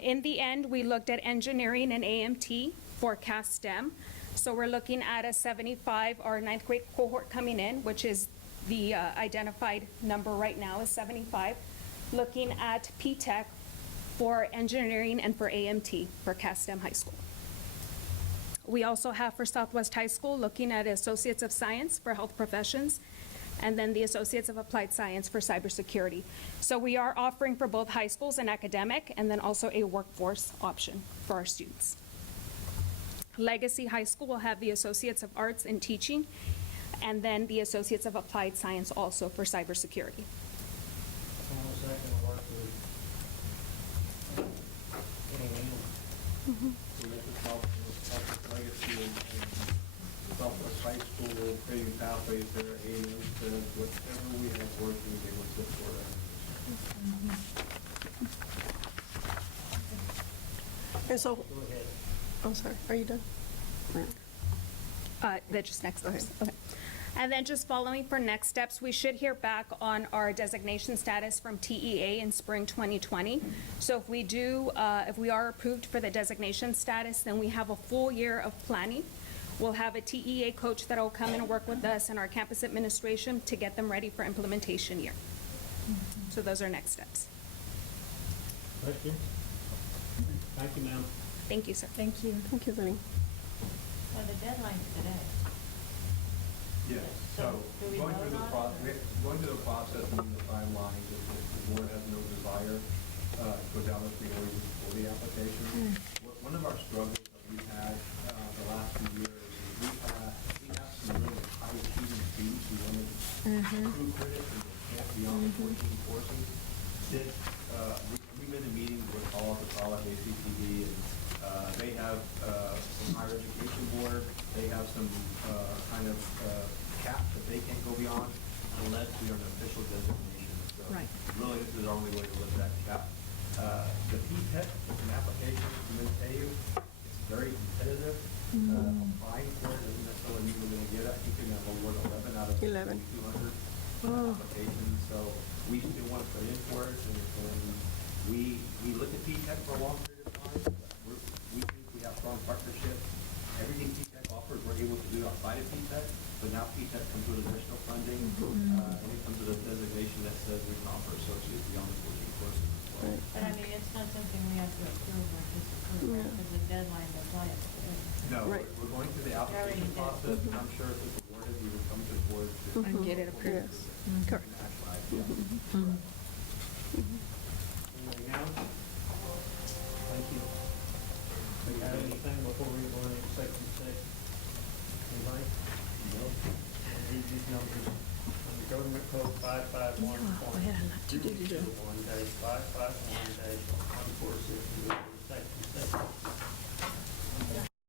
In the end, we looked at engineering and AMT for CAST-STEM. So we're looking at a 75, our 9th grade cohort coming in, which is the identified number right now is 75. Looking at P-TECH for engineering and for AMT for CAST-STEM high school. We also have for Southwest High School looking at Associates of Science for health professions, and then the Associates of Applied Science for cybersecurity. So we are offering for both high schools an academic and then also a workforce option for our students. Legacy High School will have the Associates of Arts in Teaching, and then the Associates of Applied Science also for cybersecurity. Legacy and Southwest High School, creating pathways there, aiding to whatever we have working, they will support us. And so, Go ahead. I'm sorry, are you done? That's just next steps. Okay. And then just following for next steps, we should hear back on our designation status from TEA in spring 2020. So if we do, if we are approved for the designation status, then we have a full year of planning. We'll have a TEA coach that will come and work with us and our campus administration to get them ready for implementation year. So those are next steps. Question? Thank you, ma'am. Thank you, sir. Thank you. Thank you, Vinny. Well, the deadline's today. Yes, so do we going vote through the on it, going through the process and the timeline, if the board has no desire to go down the priority for the application. One of our struggles that we've had the last few years is we have some really high achieving students who want to accrue credit and they can't beyond the 14 courses. We've been in meetings with all of the college, ACTD, and they have some higher education board. They have some kind of cap that they can't go beyond unless we are an official designation. So really, this is our only way to lift that cap. The P-TECH is an application from NTAU. It's very competitive. Applying for it doesn't necessarily mean we're going to get it. I think you're going to award 11 out of 200 applications. So we still want to put in for it. And we look at P-TECH for a long period of time. We think we have strong partnerships. Everything P-TECH offers, we're able to do outside of P-TECH, but now P-TECH comes with additional funding, and it comes with a designation that says we can offer associates beyond the 14 courses as well. But I mean, it's not something we have to approve or disapprove, right? Because the deadline to apply it. No, we're going through the application process, and I'm sure if it's awarded, we will come to the board to. And get it approved. Correct. Anything else? Thank you. Do you have anything before we go into section 6? Anybody? No? Read these numbers. Under Government Code 551.221-551-1460, section 6.